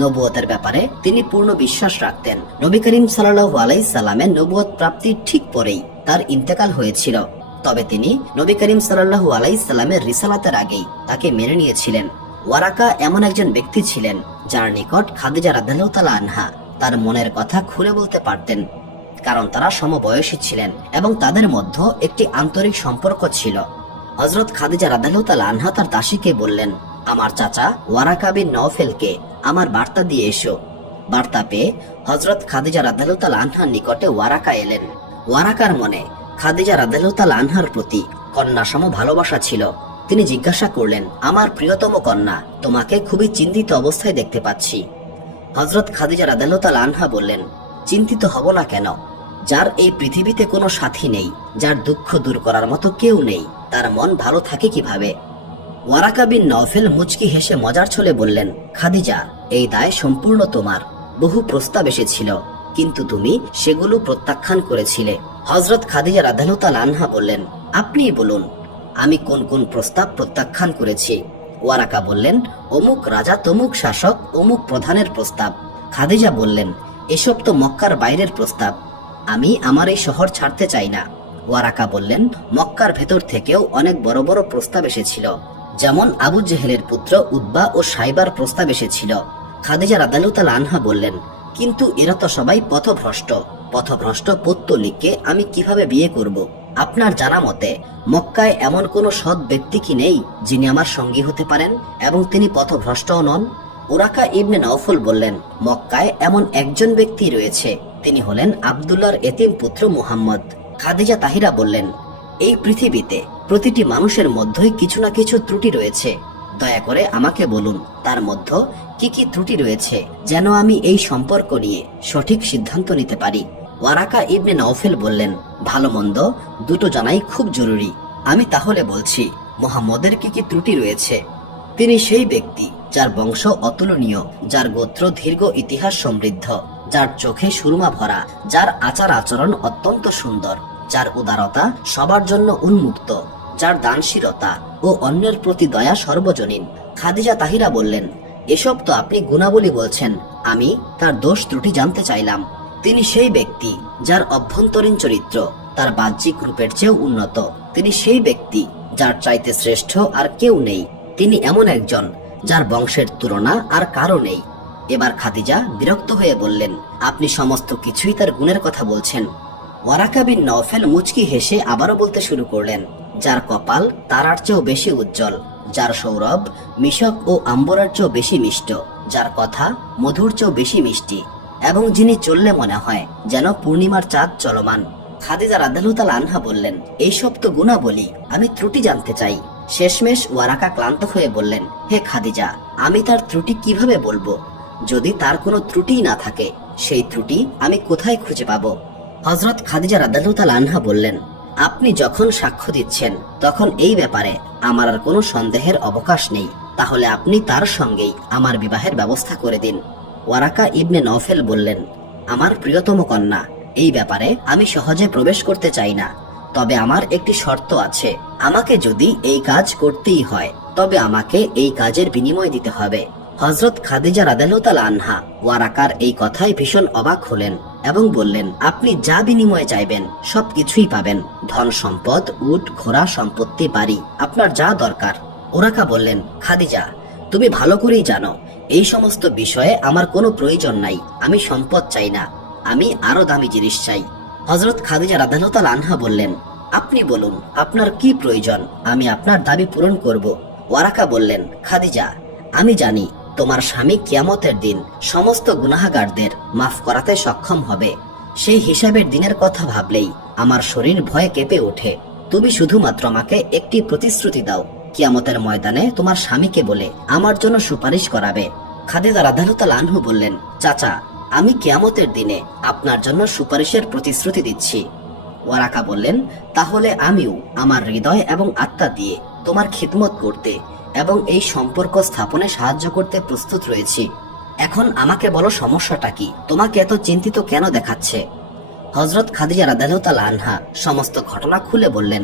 নবুয়তের ব্যাপারে তিনি পূর্ণ বিশ্বাস রাখতেন। নবী করিম সাল্লাল্লাহু আলাইহি সাল্লামের নবুয়ত প্রাপ্তির ঠিক পরেই তার ইন্তেকাল হয়েছিল, তবে তিনি নবী করিম সাল্লাল্লাহু আলাইহি সাল্লামের রিসালাতের আগেই তাকে মেনে নিয়েছিলেন। ওয়ারাকা এমন একজন ব্যক্তি ছিলেন যার নিকট খাদিজা রাদিয়াল্লাহু তাআলা আনহা তার মনের কথা খুলে বলতে পারতেন, কারণ তারা সমবয়সী ছিলেন এবং তাদের মধ্যে একটি আন্তরিক সম্পর্ক ছিল। হযরত খাদিজা রাদিয়াল্লাহু তাআলা আনহা তার দাসীকে বললেন, আমার চাচা ওয়ারাকা বিন নওফেলকে আমার বার্তা দিয়ে এসো। বার্তা পেয়ে হযরত খাদিজা রাদিয়াল্লাহু তাআলা আনহার নিকটে ওয়ারাকা এলেন। ওয়ারাকার মনে খাদিজা রাদিয়াল্লাহু তাআলা আনহার প্রতি কন্যাসম ভালোবাসা ছিল। তিনি জিজ্ঞাসা করলেন, আমার প্রিয়তম কন্যা, তোমাকে খুবই চিন্তিত অবস্থায় দেখতে পাচ্ছি। হযরত খাদিজা রাদিয়াল্লাহু তাআলা আনহা বললেন, চিন্তিত হব না কেন? যার এই পৃথিবীতে কোনো সাথী নেই, যার দুঃখ দূর করার মতো কেউ নেই, তার মন ভালো থাকে কিভাবে? ওয়ারাকা বিন নওফেল মুচকি হেসে মজার ছলে বললেন, খাদিজা, এই দায় সম্পূর্ণ তোমার। বহু প্রস্তাব এসেছিল, কিন্তু তুমি সেগুলো প্রত্যাখ্যান করেছিলে। হযরত খাদিজা রাদিয়াল্লাহু তাআলা আনহা বললেন, আপনিই বলুন আমি কোন কোন প্রস্তাব প্রত্যাখ্যান করেছি। ওয়ারাকা বললেন, অমুক রাজা, তমুক শাসক, অমুক প্রধানের প্রস্তাব। খাদিজা বললেন, এসব তো মক্কার বাইরের প্রস্তাব, আমি আমার এই শহর ছাড়তে চাই না। ওয়ারাকা বললেন, মক্কার ভেতর থেকেও অনেক বড় বড় প্রস্তাব এসেছিল, যেমন আবু জেহেলের পুত্র উতবা ও সাইবার প্রস্তাব এসেছিল। খাদিজা রাদিয়াল্লাহু তাআলা আনহা বললেন, কিন্তু এরা তো সবাই পথভ্রষ্ট পৌত্তলিককে আমি কিভাবে বিয়ে করব? আপনার জানা মতে মক্কায় এমন কোন সৎ ব্যক্তি কি নেই যিনি আমার সঙ্গী হতে পারেন এবং তিনি পথভ্রষ্টও নন? ওরাকা ইবনে নাওফল বললেন, মক্কায় এমন একজন ব্যক্তি রয়েছে, তিনি হলেন আব্দুল্লাহর এতিম পুত্র মুহাম্মদ। খাদিজা তাহিরা বললেন, এই পৃথিবীতে প্রতিটি মানুষের মধ্যেই কিছু না কিছু ত্রুটি রয়েছে, দয়া করে আমাকে বলুন তার মধ্যে কি কি ত্রুটি রয়েছে, যেন আমি এই সম্পর্ক নিয়ে সঠিক সিদ্ধান্ত নিতে পারি। ওয়ারাকা ইবনে নাওফেল বললেন, ভালো মন্দ দুটো জানাই খুব জরুরি। আমি তাহলে বলছি মুহাম্মদের কি কি ত্রুটি রয়েছে। তিনি সেই ব্যক্তি যার বংশ অতুলনীয়, যার গোত্র দীর্ঘ ইতিহাস সমৃদ্ধ, যার চোখে সুরমা ভরা, যার আচার আচরণ অত্যন্ত সুন্দর, যার উদারতা সবার জন্য উন্মুক্ত, যার দানশীলতা ও অন্যের প্রতি দয়া সর্বজনীন। খাদিজা তাহিরা বললেন, এসব তো আপনি গুণাবলী বলছেন, আমি তার দোষ ত্রুটি জানতে চাইলাম। তিনি সেই ব্যক্তি যার অভ্যন্তরীণ চরিত্র তার বাহ্যিক রূপের চেয়েও উন্নত। তিনি সেই ব্যক্তি যার চাইতে শ্রেষ্ঠ আর কেউ নেই। তিনি এমন একজন যার বংশের তুলনা আর কারো নেই। এবার খাদিজা বিরক্ত হয়ে বললেন, আপনি সমস্ত কিছুই তার গুণের কথা বলছেন। ওয়ারাকা বিন নওফেল মুচকি হেসে আবারও বলতে শুরু করলেন, যার কপাল তারার চেয়েও বেশি উজ্জ্বল, যার সৌরভ মিশক ও আম্বরের চেয়েও বেশি মিষ্ট, যার কথা মধুর চেয়েও বেশি মিষ্টি, এবং যিনি চললে মনে হয় যেন পূর্ণিমার চাঁদ চলমান। খাদিজা রাদিয়াল্লাহু তাআলা আনহা বললেন, এইসব তো গুণাবলী, আমি ত্রুটি জানতে চাই। শেষমেশ ওয়ারাকা ক্লান্ত হয়ে বললেন, হে খাদিজা, আমি তার ত্রুটি কিভাবে বলবো? যদি তার কোনো ত্রুটিই না থাকে, সেই ত্রুটি আমি কোথায় খুঁজে পাবো? হযরত খাদিজা রাদিয়াল্লাহু তাআলা আনহা বললেন, আপনি যখন সাক্ষ্য দিচ্ছেন তখন এই ব্যাপারে আমার আর কোনো সন্দেহের অবকাশ নেই। তাহলে আপনি তার সঙ্গেই আমার বিবাহের ব্যবস্থা করে দিন। ওয়ারাকা ইবনে নওফেল বললেন, আমার প্রিয়তম কন্যা, এই ব্যাপারে আমি সহজে প্রবেশ করতে চাই না। তবে আমার একটি শর্ত আছে। আমাকে যদি এই কাজ করতেই হয়, তবে আমাকে এই কাজের বিনিময় দিতে হবে। হযরত খাদিজা রাদিয়াল্লাহু তাআলা আনহা ওয়ারাকার এই কথায় ভীষণ অবাক হলেন এবং বললেন, আপনি যা বিনিময়ে চাইবেন সবকিছুই পাবেন। ধন সম্পদ, উট, ঘোড়া, সম্পত্তি, বাড়ি, আপনার যা দরকার। ওরাকা বললেন, খাদিজা, তুমি ভালো করেই জানো এই সমস্ত বিষয়ে আমার কোনো প্রয়োজন নাই। আমি সম্পদ চাই না, আমি আরো দামি জিনিস চাই। হযরত খাদিজা রাদিয়াল্লাহু তাআলা আনহা বললেন, আপনি বলুন আপনার কি প্রয়োজন, আমি আপনার দাবি পূরণ করব। ওয়ারাকা বললেন, খাদিজা, আমি জানি তোমার স্বামী কিয়ামতের দিন সমস্ত গুনাহগারদের মাফ করাতে সক্ষম হবে। সেই হিসাবের দিনের কথা ভাবলেই আমার শরীর ভয়ে কেঁপে ওঠে। তুমি শুধুমাত্র আমাকে একটি প্রতিশ্রুতি দাও, কিয়ামতের ময়দানে তোমার স্বামীকে বলে আমার জন্য সুপারিশ করাবে। খাদিজা রাদিয়াল্লাহু তাআলা আনহা বললেন, চাচা, আমি কিয়ামতের দিনে আপনার জন্য সুপারিশের প্রতিশ্রুতি দিচ্ছি। ওয়ারাকা বললেন, তাহলে আমিও আমার হৃদয় এবং আত্মা দিয়ে তোমার খিদমত করতে এবং এই সম্পর্ক স্থাপনে সাহায্য করতে প্রস্তুত রয়েছি। এখন আমাকে বলো, সমস্যাটা কি? তোমাকে এত চিন্তিত কেন দেখাচ্ছে? হযরত খাদিজা রাদিয়াল্লাহু তাআলা আনহা সমস্ত ঘটনা খুলে বললেন।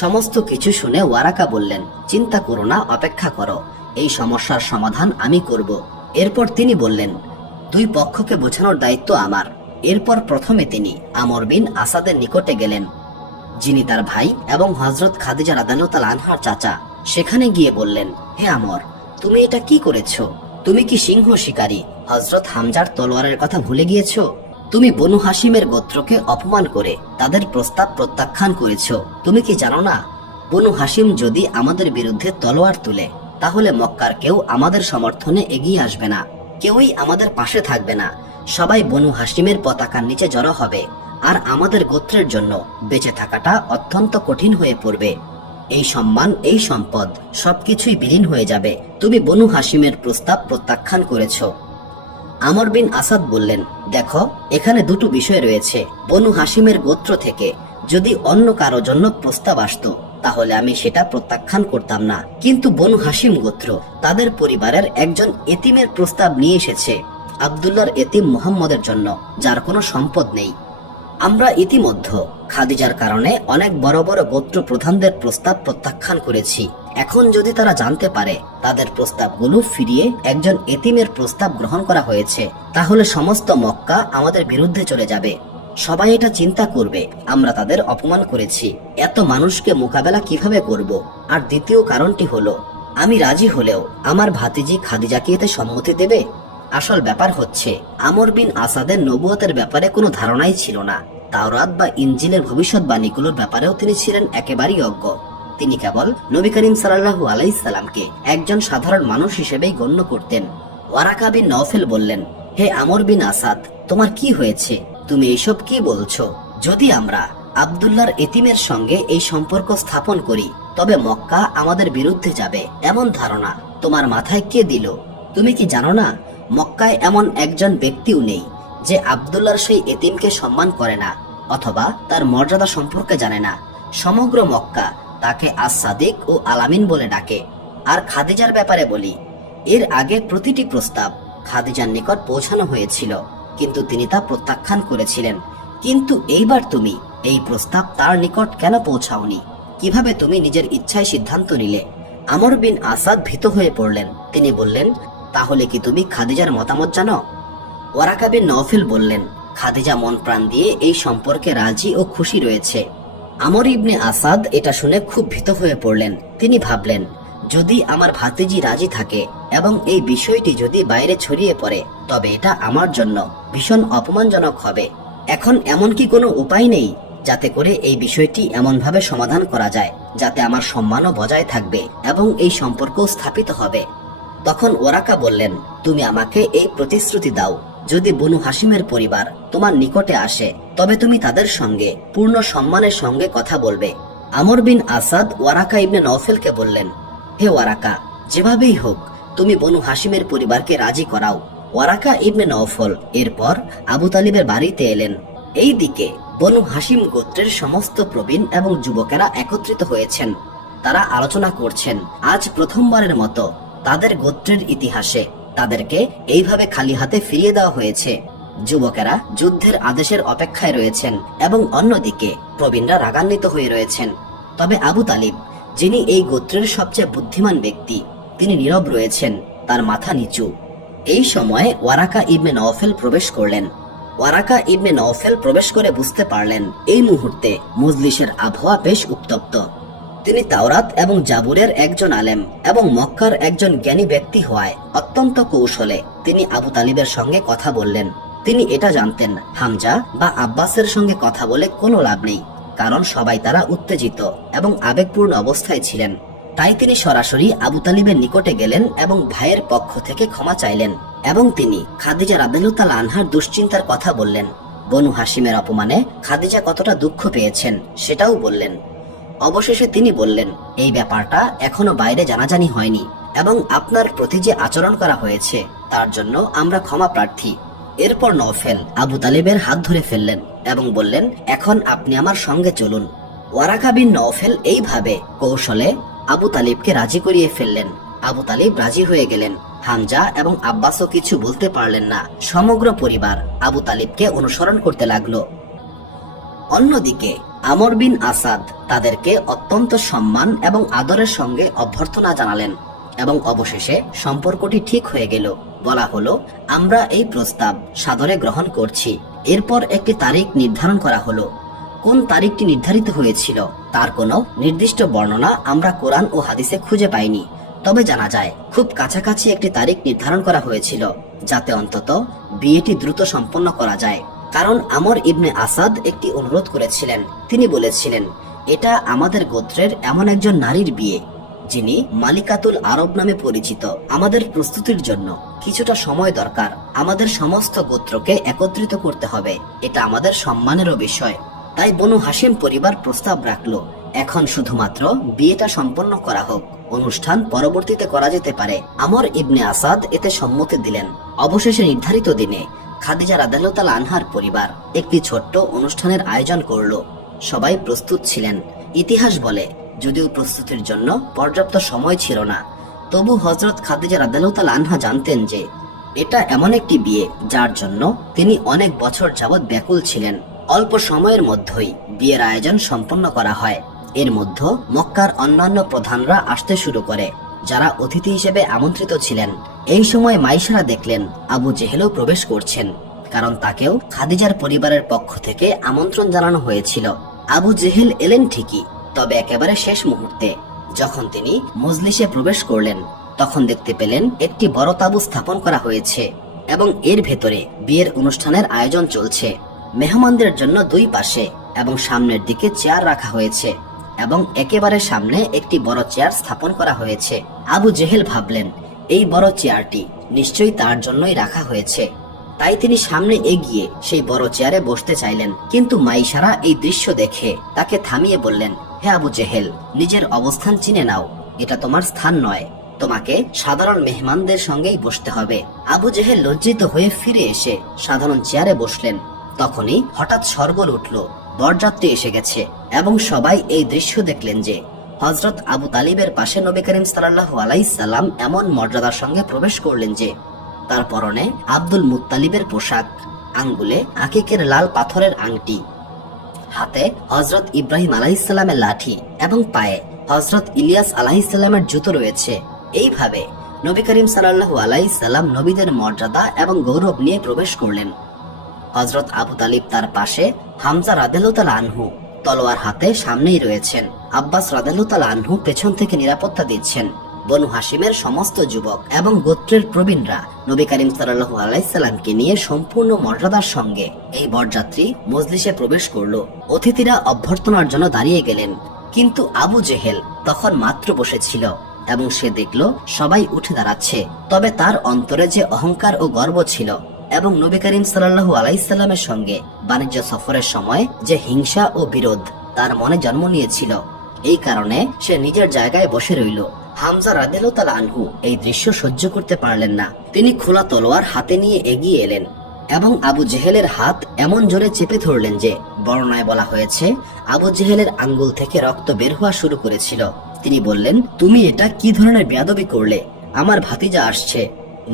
সমস্ত কিছু শুনে ওয়ারাকা বললেন, চিন্তা করো না, অপেক্ষা করো, এই সমস্যার সমাধান আমি করব। এরপর তিনি বললেন, দুই পক্ষকে বোঝানোর দায়িত্ব আমার। এরপর প্রথমে তিনি আমর বিন আসাদের নিকটে গেলেন, যিনি তার ভাই এবং হযরত খাদিজা রাদিয়াল্লাহু তাআলা আনহার চাচা। সেখানে গিয়ে বললেন, হে আমর, তুমি এটা কি করেছো? তুমি কি সিংহ শিকারী হযরত হামজার তলোয়ারের কথা ভুলে গিয়েছো? তুমি বনু হাশিমের গোত্রকে অপমান করে তাদের প্রস্তাব প্রত্যাখ্যান করেছো। তুমি কি জানো না, বনু হাশিম যদি আমাদের বিরুদ্ধে তলোয়ার তুলে, তাহলে মক্কার কেউ আমাদের সমর্থনে এগিয়ে আসবে না, কেউই আমাদের পাশে থাকবে না। সবাই বনু হাশিমের পতাকার নিচে জড়ো হবে, আর আমাদের গোত্রের জন্য বেঁচে থাকাটা অত্যন্ত কঠিন হয়ে পড়বে। এই সম্মান, এই সম্পদ সবকিছুই বিলীন হয়ে যাবে। তুমি বনু হাশিমের প্রস্তাব প্রত্যাখ্যান করেছো। আমর বিন আসাদ বললেন, দেখো, এখানে দুটো বিষয় রয়েছে। বনু হাশিমের গোত্র থেকে যদি অন্য কারো জন্য প্রস্তাব আসতো, তাহলে আমি সেটা প্রত্যাখ্যান করতাম না। কিন্তু বনু হাশিম গোত্র তাদের পরিবারের একজন এতিমের প্রস্তাব নিয়ে এসেছে, আব্দুল্লাহর এতিম মুহাম্মদের জন্য, যার কোনো সম্পদ নেই। আমরা ইতিমধ্যে খাদিজার কারণে অনেক বড় বড় গোত্র প্রধানদের প্রস্তাব প্রত্যাখ্যান করেছি। এখন যদি তারা জানতে পারে তাদের প্রস্তাবগুলো ফিরিয়ে একজন এতিমের প্রস্তাব গ্রহণ করা হয়েছে, তাহলে সমস্ত মক্কা আমাদের বিরুদ্ধে চলে যাবে। সবাই এটা চিন্তা করবে আমরা তাদের অপমান করেছি। এত মানুষকে মোকাবেলা কিভাবে করব? আর দ্বিতীয় কারণটি হলো, আমি রাজি হলেও আমার ভাতিজি খাদিজা কি এতে সম্মতি দেবে? আসল ব্যাপার হচ্ছে, আমর বিন আসাদের নবুয়তের ব্যাপারে কোনো ধারণাই ছিল না। তাওরাত বা ইনজিলের ভবিষ্যৎবাণীগুলোর ব্যাপারেও তিনি ছিলেন একেবারেই অজ্ঞ। তিনি কেবল নবী করিম সাল্লাল্লাহু আলাইহি সাল্লামকে একজন সাধারণ মানুষ হিসেবেই গণ্য করতেন। ওয়ারাকা বিন নওফেল বললেন, হে আমর বিন আসাদ, তোমার কি হয়েছে? তুমি এইসব কি বলছো? যদি আমরা আব্দুল্লাহর এতিমের সঙ্গে এই সম্পর্ক স্থাপন করি, তবে মক্কা আমাদের বিরুদ্ধে যাবে, এমন ধারণা তোমার মাথায় কে দিল? তুমি কি জানো না, মক্কায় এমন একজন ব্যক্তিও নেই যে আব্দুল্লাহর সেই এতিমকে সম্মান করে না অথবা তার মর্যাদা সম্পর্কে জানে না। সমগ্র মক্কা তাকে আস-সাদিক ও আলামিন বলে ডাকে। আর খাদিজার ব্যাপারে বলি, এর আগে প্রতিটি প্রস্তাব খাদিজার নিকট পৌঁছানো হয়েছিল, কিন্তু তিনি তা প্রত্যাখ্যান করেছিলেন। কিন্তু এইবার তুমি এই প্রস্তাব তার নিকট কেন পৌঁছাওনি? কিভাবে তুমি নিজের ইচ্ছায় সিদ্ধান্ত নিলে? আমর বিন আসাদ ভীত হয়ে পড়লেন। তিনি বললেন, তাহলে কি তুমি খাদিজার মতামত জানো? ওয়ারাকা বিন নওফেল বললেন, খাদিজা মন প্রাণ দিয়ে এই সম্পর্কে রাজি ও খুশি রয়েছে। আমর ইবনে আসাদ এটা শুনে খুব ভীত হয়ে পড়লেন। তিনি ভাবলেন, যদি আমার ভাতিজি রাজি থাকে এবং এই বিষয়টি যদি বাইরে ছড়িয়ে পড়ে তবে এটা আমার জন্য ভীষণ অপমানজনক হবে। এখন এমন কি কোনো উপায় নেই যাতে করে এই বিষয়টি এমনভাবে সমাধান করা যায় যাতে আমার সম্মানও বজায় থাকবে এবং এই সম্পর্ক স্থাপিত হবে? তখন ওরাকা বললেন, তুমি আমাকে এই প্রতিশ্রুতি দাও, যদি বনু হাশিমের পরিবার তোমার নিকটে আসে তবে তুমি তাদের সঙ্গে পূর্ণ সম্মানের সঙ্গে কথা বলবে। আমর বিন আসাদ ওয়ারাকা ইবনে নওফেলকে বললেন, হে ওয়ারাকা, যেভাবেই হোক তুমি বনু হাশিমের পরিবারকে রাজি করাও। ওয়ারাকা ইবনে নওফল এরপর আবু তালিবের বাড়িতে এলেন। এই দিকে বনু হাশিম গোত্রের সমস্ত প্রবীণ এবং যুবকেরা একত্রিত হয়েছেন। তারা আলোচনা করছেন আজ প্রথমবারের মতো তাদের গোত্রের ইতিহাসে তাদেরকে এইভাবে খালি হাতে ফিরিয়ে দেওয়া হয়েছে। যুবকেরা যুদ্ধের আদেশের অপেক্ষায় রয়েছেন এবং অন্যদিকে প্রবীণরা রাগান্বিত হয়ে রয়েছেন। তবে আবু তালিব, যিনি এই গোত্রের সবচেয়ে বুদ্ধিমান ব্যক্তি, তিনি নীরব রয়েছেন, তার মাথা নিচু। এই সময়ে ওয়ারাকা ইবনে নওফেল প্রবেশ করলেন। ওয়ারাকা ইবনে নওফেল প্রবেশ করে বুঝতে পারলেন এই মুহূর্তে মজলিসের আবহাওয়া বেশ উত্তপ্ত। তিনি তাওরাত এবং জাবুরের একজন আলেম এবং মক্কার একজন জ্ঞানী ব্যক্তি হওয়ায় অত্যন্ত কৌশলে তিনি আবু তালিবের সঙ্গে কথা বললেন। তিনি এটা জানতেন হামজা বা আব্বাসের সঙ্গে কথা বলে কোনো লাভ নেই, কারণ সবাই তারা উত্তেজিত এবং আবেগপূর্ণ অবস্থায় ছিলেন। তাই তিনি সরাসরি আবু তালিবের নিকটে গেলেন এবং ভাইয়ের পক্ষ থেকে ক্ষমা চাইলেন এবং তিনি খাদিজা রাদিয়াল্লাহু তাআলা আনহার দুশ্চিন্তার কথা বললেন। বনু হাশিমের অপমানে খাদিজা কতটা দুঃখ পেয়েছেন সেটাও বললেন। অবশেষে তিনি বললেন, এই ব্যাপারটা এখনো বাইরে জানাজানি হয়নি এবং আপনার প্রতি যে আচরণ করা হয়েছে তার জন্য আমরা ক্ষমা প্রার্থী। এরপর নওফেল আবু তালিবের হাত ধরে ফেললেন এবং বললেন, এখন আপনি আমার সঙ্গে চলুন। ওয়ারাকা বিন নওফেল এইভাবে কৌশলে আবু তালিবকে রাজি করিয়ে ফেললেন। আবু তালিব রাজি হয়ে গেলেন। হামজা এবং আব্বাসও কিছু বলতে পারলেন না। সমগ্র পরিবার আবু তালিবকে অনুসরণ করতে লাগলো। অন্যদিকে আমর বিন আসাদ তাদেরকে অত্যন্ত সম্মান এবং আদরের সঙ্গে অভ্যর্থনা জানালেন এবং অবশেষে সম্পর্কটি ঠিক হয়ে গেল। বলা হলো, আমরা এই প্রস্তাব সাদরে গ্রহণ করছি। এরপর একটি তারিখ নির্ধারণ করা হলো। কোন তারিখটি নির্ধারিত হয়েছিল তার কোনো নির্দিষ্ট বর্ণনা আমরা কোরআন ও হাদিসে খুঁজে পাইনি। তবে জানা যায় খুব কাছাকাছি একটি তারিখ নির্ধারণ করা হয়েছিল যাতে অন্তত বিয়েটি দ্রুত সম্পন্ন করা যায়। কারণ আমর ইবনে আসাদ একটি অনুরোধ করেছিলেন। তিনি বলেছিলেন, এটা আমাদের গোত্রের এমন একজন নারীর বিয়ে যিনি মালিকাতুল আরব নামে পরিচিত। আমাদের প্রস্তুতির জন্য কিছুটা সময় দরকার। আমাদের সমস্ত গোত্রকে একত্রিত করতে হবে, এটা আমাদের সম্মানেরও বিষয়। তাই বনু হাশিম পরিবার প্রস্তাব রাখলো, এখন শুধুমাত্র বিয়েটা সম্পন্ন করা হোক, অনুষ্ঠান পরবর্তীতে করা যেতে পারে। আমর ইবনে আসাদ এতে সম্মতি দিলেন। অবশেষে নির্ধারিত দিনে খাদিজা রাদিয়াল্লাহু তাআলা আনহার পরিবার একটি ছোট্ট অনুষ্ঠানের আয়োজন করলো। সবাই প্রস্তুত ছিলেন। ইতিহাস বলে, যদিও প্রস্তুতির জন্য পর্যাপ্ত সময় ছিল না, তবু হযরত খাদিজা রাদিয়াল্লাহু তাআলা আনহা জানতেন যে এটা এমন একটি বিয়ে যার জন্য তিনি অনেক বছর যাবৎ ব্যাকুল ছিলেন। অল্প সময়ের মধ্যেই বিয়ের আয়োজন সম্পন্ন করা হয়। এর মধ্যে মক্কার অন্যান্য প্রধানরা আসতে শুরু করে, যারা অতিথি হিসেবে আমন্ত্রিত ছিলেন। এই সময় মাইশারা দেখলেন আবু জেহেলও প্রবেশ করছেন, কারণ তাকেও খাদিজার পরিবারের পক্ষ থেকে আমন্ত্রণ জানানো হয়েছিল। আবু জেহেল এলেন ঠিকই, তবে একেবারে শেষ মুহূর্তে। যখন তিনি মজলিসে প্রবেশ করলেন তখন দেখতে পেলেন একটি বড় তাঁবু স্থাপন করা হয়েছে এবং এর ভেতরে বিয়ের অনুষ্ঠানের আয়োজন চলছে। মেহমানদের জন্য দুই পাশে এবং সামনের দিকে চেয়ার রাখা হয়েছে এবং একেবারে সামনে একটি বড় চেয়ার স্থাপন করা হয়েছে। আবু জেহেল ভাবলেন, এই বড় চেয়ারটি নিশ্চয়ই তার জন্যই রাখা হয়েছে। তাই তিনি সামনে এগিয়ে সেই বড় চেয়ারে বসতে চাইলেন, কিন্তু মাইশারা এই দৃশ্য দেখে তাকে থামিয়ে বললেন, হে আবু জেহেল, নিজের অবস্থান চিনে নাও, এটা তোমার স্থান নয়, তোমাকে সাধারণ মেহমানদের সঙ্গেই বসতে হবে। আবু জেহেল লজ্জিত হয়ে ফিরে এসে সাধারণ চেয়ারে বসলেন। তখনই হঠাৎ শোরগোল উঠল, বরযাত্রী এসে গেছে এবং সবাই এই দৃশ্য দেখলেন যে হযরত আবু তালিবের পাশে নবী করিম সাল্লাল্লাহু আলাইহি সাল্লাম এমন মর্যাদার সঙ্গে প্রবেশ করলেন যে তার পরনে আব্দুল মুত্তালিবের পোশাক, আঙ্গুলে আকিকের লাল পাথরের আংটি, হাতে হযরত ইব্রাহিম আলাইহিস সালামের লাঠি এবং পায়ে হযরত ইলিয়াস আলাইহিস সালামের জুতো রয়েছে। এইভাবে নবী করিম সাল্লাল্লাহু আলাইহি সাল্লাম নবীদের মর্যাদা এবং গৌরব নিয়ে প্রবেশ করলেন। হযরত আবু তালিব তার পাশে, হামজা রাদিয়াল্লাহু তাআলা আনহু তলোয়ার হাতে সামনেই রয়েছেন, আব্বাস রাদিয়াল্লাহু তাআলা আনহু পেছন থেকে নিরাপত্তা দিচ্ছেন। বনু হাশিমের সমস্ত যুবক এবং গোত্রের প্রবীণরা নবী করিম সাল্লাল্লাহু আলাইহি সাল্লামকে নিয়ে সম্পূর্ণ মর্যাদার সঙ্গে এই বরযাত্রী মজলিসে প্রবেশ করলো। অতিথিরা অভ্যর্থনার জন্য দাঁড়িয়ে গেলেন, কিন্তু আবু জেহেল তখন মাত্র বসেছিল এবং সে দেখলো সবাই উঠে দাঁড়াচ্ছে। তবে তার অন্তরে যে অহংকার ও গর্ব ছিল এবং নবী করিম সাল্লাল্লাহু আলাইহি সাল্লামের সঙ্গে বাণিজ্য সফরের সময় যে হিংসা ও বিরোধ তার মনে জন্ম নিয়েছিল, এই কারণে সে নিজের জায়গায় বসে রইল। হামজা রাদিয়াল্লাহু তাআলা আনহু এই দৃশ্য সহ্য করতে পারলেন না। তিনি খোলা তলোয়ার হাতে নিয়ে এগিয়ে এলেন এবং আবু জেহেলের হাত এমন জোরে চেপে ধরলেন যে বর্ণনায় বলা হয়েছে আবু জেহেলের আঙ্গুল থেকে রক্ত বের হওয়া শুরু করেছিল। তিনি বললেন, তুমি এটা কি ধরনের বেয়াদবি করলে? আমার ভাতিজা আসছে,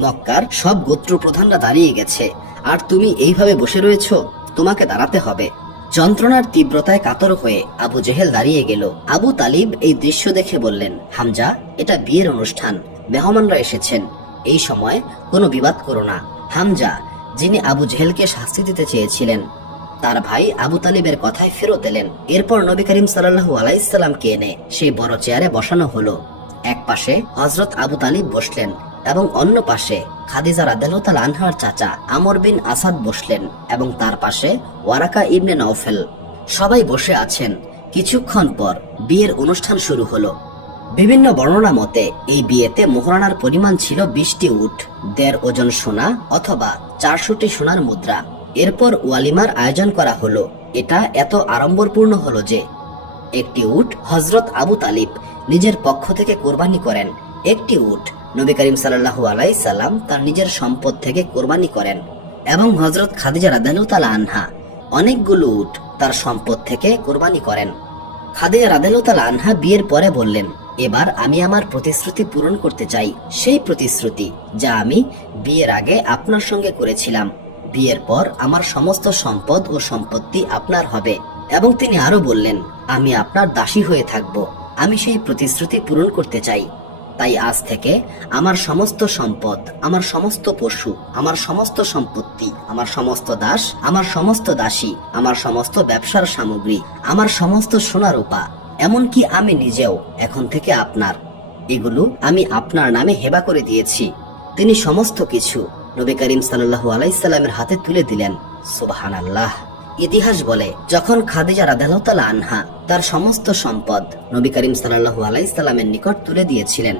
মক্কার সব গোত্র প্রধানরা দাঁড়িয়ে গেছে, আর তুমি এইভাবে বসে রয়েছো, তোমাকে দাঁড়াতে হবে। যন্ত্রণার তীব্রতায় কাতর হয়ে আবু জেহেল দাঁড়িয়ে গেল। আবু তালিব এই দৃশ্য দেখে বললেন, হামজা, এটা বিয়ের অনুষ্ঠান, মেহমানরা এসেছেন, এই সময় কোনো বিবাদ করো না। হামজা, যিনি আবু জেহেলকে শাস্তি দিতে চেয়েছিলেন, তার ভাই আবু তালিবের কথায় ফেরত এলেন। এরপর নবী করিম সাল্লাল্লাহু আলাইহি সাল্লামকে এনে সেই বড় চেয়ারে বসানো হলো। এক পাশে হযরত আবু তালিব বসলেন এবং অন্য পাশে খাদিজা রাদিয়াল্লাহু তাআলা আনহার চাচা আমর বিন আসাদ বসলেন এবং তার পাশে ওয়ারাকা ইবনে নওফেল। সবাই বসে আছেন। কিছুক্ষণ পর বিয়ের অনুষ্ঠান শুরু হলো। বিভিন্ন বর্ণনা মতে এই বিয়েতে মোহরানার পরিমাণ ছিল 20টি উট, 1.5 ওজন সোনা অথবা 400টি সোনার মুদ্রা। এরপর ওয়ালিমার আয়োজন করা হলো। এটা এত আড়ম্বরপূর্ণ হলো যে একটি উট হযরত আবু তালিব নিজের পক্ষ থেকে কোরবানি করেন, একটি উট নবী করিম সাল্লাল্লাহু আলাইহি সাল্লাম তার নিজের সম্পদ থেকে কোরবানি করেন এবং হযরত খাদিজা রাদিয়াল্লাহু তাআলা আনহা অনেকগুলো উট তার সম্পদ থেকে কোরবানি করেন। খাদিজা রাদিয়াল্লাহু তাআলা আনহা বিয়ের পরে বললেন, এবার আমি আমার প্রতিশ্রুতি পূরণ করতে চাই, সেই প্রতিশ্রুতি যা আমি বিয়ের আগে আপনার সঙ্গে করেছিলাম। বিয়ের পর আমার সমস্ত সম্পদ ও সম্পত্তি আপনার হবে। এবং তিনি আরো বললেন, আমি আপনার দাসী হয়ে থাকব। আমি সেই প্রতিশ্রুতি পূরণ করতে চাই। তাই আজ থেকে আমার সমস্ত সম্পদ, আমার সমস্ত পশু, আমার সমস্ত সম্পত্তি, আমার সমস্ত দাস, আমার সমস্ত দাসী, আমার সমস্ত ব্যবসার সামগ্রী, আমার সমস্ত সোনা রূপা, এমনকি আমি নিজেও এখন থেকে আপনার। এগুলো আমি আপনার নামে হেবা করে দিয়েছি। তিনি সমস্ত কিছু নবী করিম সাল্লাল্লাহু আলাইহি সাল্লামের হাতে তুলে দিলেন। সুবহানাল্লাহ। ইতিহাস বলে, যখন খাদিজা রাদিয়াল্লাহু তাআলা আনহা তার সমস্ত সম্পদ নবী করিম সাল্লাল্লাহু আলাইহি সাল্লামের নিকট তুলে দিয়েছিলেন,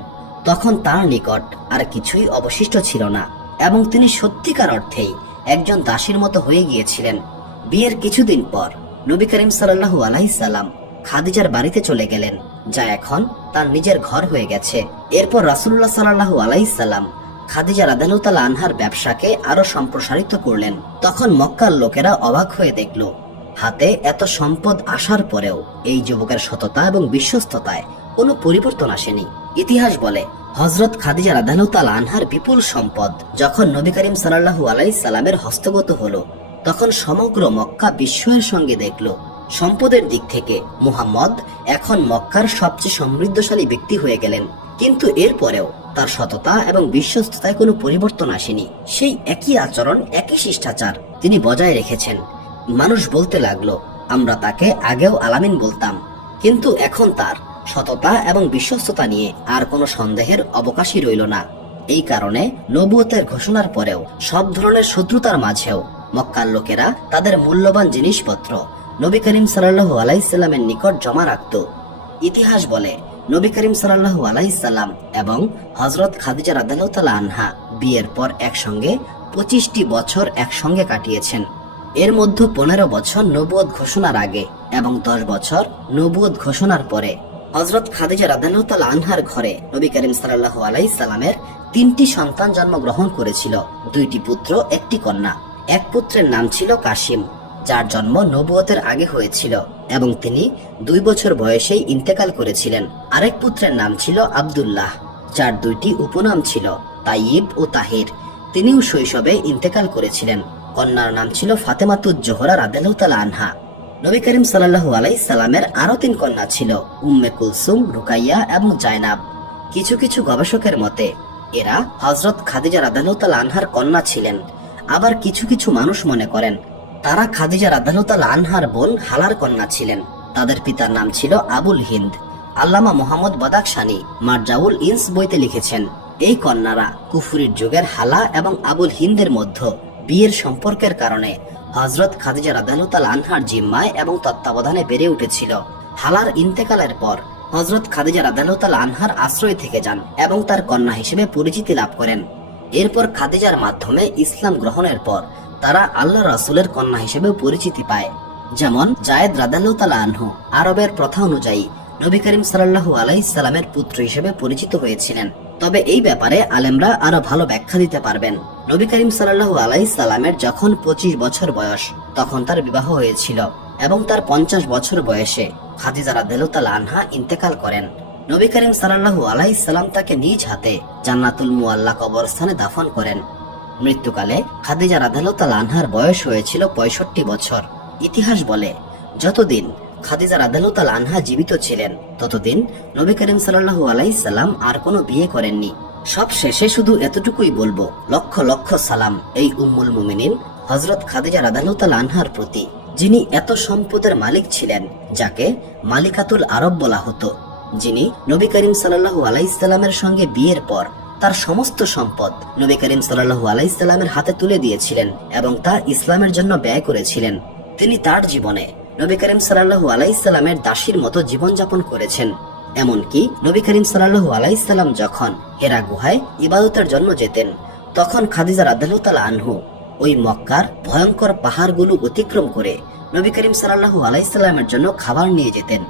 তখন তার নিকট আর কিছুই অবশিষ্ট ছিল না এবং তিনি সত্যিকার অর্থেই একজন দাসীর মতো হয়ে গিয়েছিলেন। বিয়ের কিছুদিন পর নবী করিম সাল্লাল্লাহু আলাইহি সাল্লাম খাদিজার বাড়িতে চলে গেলেন, যা এখন তার নিজের ঘর হয়ে গেছে। এরপর রাসূলুল্লাহ সাল্লাল্লাহু আলাইহি সাল্লাম খাদিজা রাদিয়াল্লাহু তাআলা আনহার ব্যবসাকে আরো সম্প্রসারিত করলেন। তখন মক্কার লোকেরা অবাক হয়ে দেখল, হাতে এত সম্পদ আসার পরেও এই যুবকের সততা এবং বিশ্বস্ততায় কোনো পরিবর্তন আসেনি। ইতিহাস বলে, হযরত খাদিজা রাদিয়াল্লাহু তাআলা আনহার বিপুল সম্পদ যখন নবী করিম সাল্লাল্লাহু আলাইহি সাল্লামের হস্তগত হলো, তখন সমগ্র মক্কা বিস্ময়ের সঙ্গে দেখল, সম্পদের দিক থেকে মুহাম্মদ এখন মক্কার সবচেয়ে সমৃদ্ধশালী ব্যক্তি হয়ে গেলেন। কিন্তু এরপরেও তার সততা এবং বিশ্বস্ততায় কোনো পরিবর্তন আসেনি। সেই একই আচরণ, একই শিষ্টাচার তিনি বজায় রেখেছেন। মানুষ বলতে লাগলো, আমরা তাকে আগেও আলামিন বলতাম, কিন্তু এখন তার সততা এবং বিশ্বস্ততা নিয়ে আর কোনো সন্দেহের অবকাশই রইল না। এই কারণে নবুয়তের ঘোষণার পরেও সব ধরনের শত্রুতার মাঝেও মক্কার লোকেরা তাদের মূল্যবান জিনিসপত্র নবী করিম সাল্লাল্লাহু আলাইহি সাল্লামের নিকট জমা রাখত। ইতিহাস বলে, নবী করিম সাল্লাল্লাহু আলাইহি সাল্লাম এবং হযরত খাদিজা রাদিয়াল্লাহু তাআলা আনহা বিয়ের পর একসঙ্গে 25টি বছর একসঙ্গে কাটিয়েছেন। এর মধ্যে 15 বছর নবুয়ত ঘোষণার আগে এবং 10 বছর নবুয়ত ঘোষণার পরে। হযরত খাদিজা রাদিয়াল্লাহু তাআলা আনহার ঘরে নবী করিম সাল্লাল্লাহু আলাইহি সাল্লামের 3টি সন্তান জন্মগ্রহণ করেছিল, 2টি পুত্র, 1টি কন্যা। এক পুত্রের নাম ছিল কাসিম, যার জন্ম নবুয়তের আগে হয়েছিল এবং তিনি 2 বছর বয়সেই ইন্তেকাল করেছিলেন। আরেক পুত্রের নাম ছিল আব্দুল্লাহ, যার 2টি উপনাম ছিল তাইয়িব ও তাহির। তিনিও শৈশবে ইন্তেকাল করেছিলেন। কন্যার নাম ছিল ফাতেমাতুজ জোহরা রাদিয়াল্লাহু তাআলা আনহা। নবী করিম সাল্লাল্লাহু আলাইহি সাল্লামের আরো 3 কন্যা ছিল, উম্মে কুলসুম, রুকাইয়া এবং জায়নাব। কিছু কিছু গবেষকের মতে এরা হযরত খাদিজা রাদিয়াল্লাহু তাআলা আনহার কন্যা ছিলেন। আবার কিছু কিছু মানুষ মনে করেন তারা খাদিজা রাদিয়াল্লাহু তাআলা আনহার বোন হালার কন্যা ছিলেন। তাদের পিতার নাম ছিল আবুল হিন্দ। আল্লামা মোহাম্মদ বাদাখশানী মারজাউল ইনস বইতে লিখেছেন, এই কন্যারা কুফরির যুগের হালা এবং আবুল হিন্দের মধ্যে বিয়ের সম্পর্কের কারণে হযরত খাদিজা রাদিয়াল্লাহু তাআলা আনহার জিম্মায় এবং তত্ত্বাবধানে বেড়ে উঠেছিল। হালার ইন্তেকালের পর হযরত খাদিজা রাদিয়াল্লাহু তাআলা আনহার আশ্রয় থেকে যান এবং তার কন্যা হিসেবে পরিচিতি লাভ করেন। এরপর খাদিজার মাধ্যমে ইসলাম গ্রহণের পর তারা আল্লাহ রাসূলের কন্যা হিসেবে পরিচিতি পায়। যেমন জায়েদ রাদিয়াল্লাহু তাআলা আনহু আরবের প্রথা অনুযায়ী নবী করিম সাল্লাল্লাহু আলাইহি সাল্লামের পুত্র হিসেবে পরিচিত হয়েছিলেন। তবে এই ব্যাপারে আলেমরা আরো ভালো ব্যাখ্যা দিতে পারবেন। নবী করিম সাল্লাল্লাহু আলাইহি সাল্লামের যখন 25 বছর বয়স তখন তার বিবাহ হয়েছিল এবং তার 50 বছর বয়সে খাদিজা রাদিয়াল্লাহু তাআলা আনহা ইন্তেকাল করেন। নবী করিম সাল্লাল্লাহু আলাইহি সাল্লাম তাকে নিজ হাতে জান্নাতুল মুআল্লা কবরস্থানে দাফন করেন। মৃত্যুকালে খাদিজা রাদিয়াল্লাহু তাআলা আনহার বয়স হয়েছিল 65 বছর। ইতিহাস বলে, যতদিন খাদিজা রাদিয়াল্লাহু তাআলা আনহা জীবিত ছিলেন ততদিন নবী করিম সাল্লাল্লাহু আলাইহি সাল্লাম আর কোনো বিয়ে করেননি। সব শেষে শুধু এতটুকুই বলবো, লক্ষ লক্ষ সালাম এই উম্মুল মুমিনিন হযরত খাদিজা রাদিয়াল্লাহু তাআলা আনহার প্রতি, যিনি এত সম্পদের মালিক ছিলেন যাকে মালিকাতুল আরব বলা হতো, যিনি নবী করিম সাল্লাল্লাহু আলাইহি সাল্লামের সঙ্গে বিয়ের পর তার সমস্ত সম্পদ নবী করিম সাল্লাল্লাহু আলাইহি সাল্লামের হাতে তুলে দিয়েছিলেন এবং তা ইসলামের জন্য ব্যয় করেছিলেন। তিনি তার জীবনে নবী করিম সাল্লাল্লাহু আলাইহি সাল্লামের দাসীর মতো জীবনযাপন করেছেন। এমনকি নবী করিম সাল্লাল্লাহু আলাইহি সাল্লাম যখন হেরা গুহায় ইবাদতের জন্য যেতেন তখন খাদিজা রাদিয়াল্লাহু তাআলা আনহু ওই মক্কার ভয়ঙ্কর পাহাড়গুলো অতিক্রম করে নবী করিম সাল্লাল্লাহু আলাইহি সাল্লামের জন্য খাবার নিয়ে যেতেন।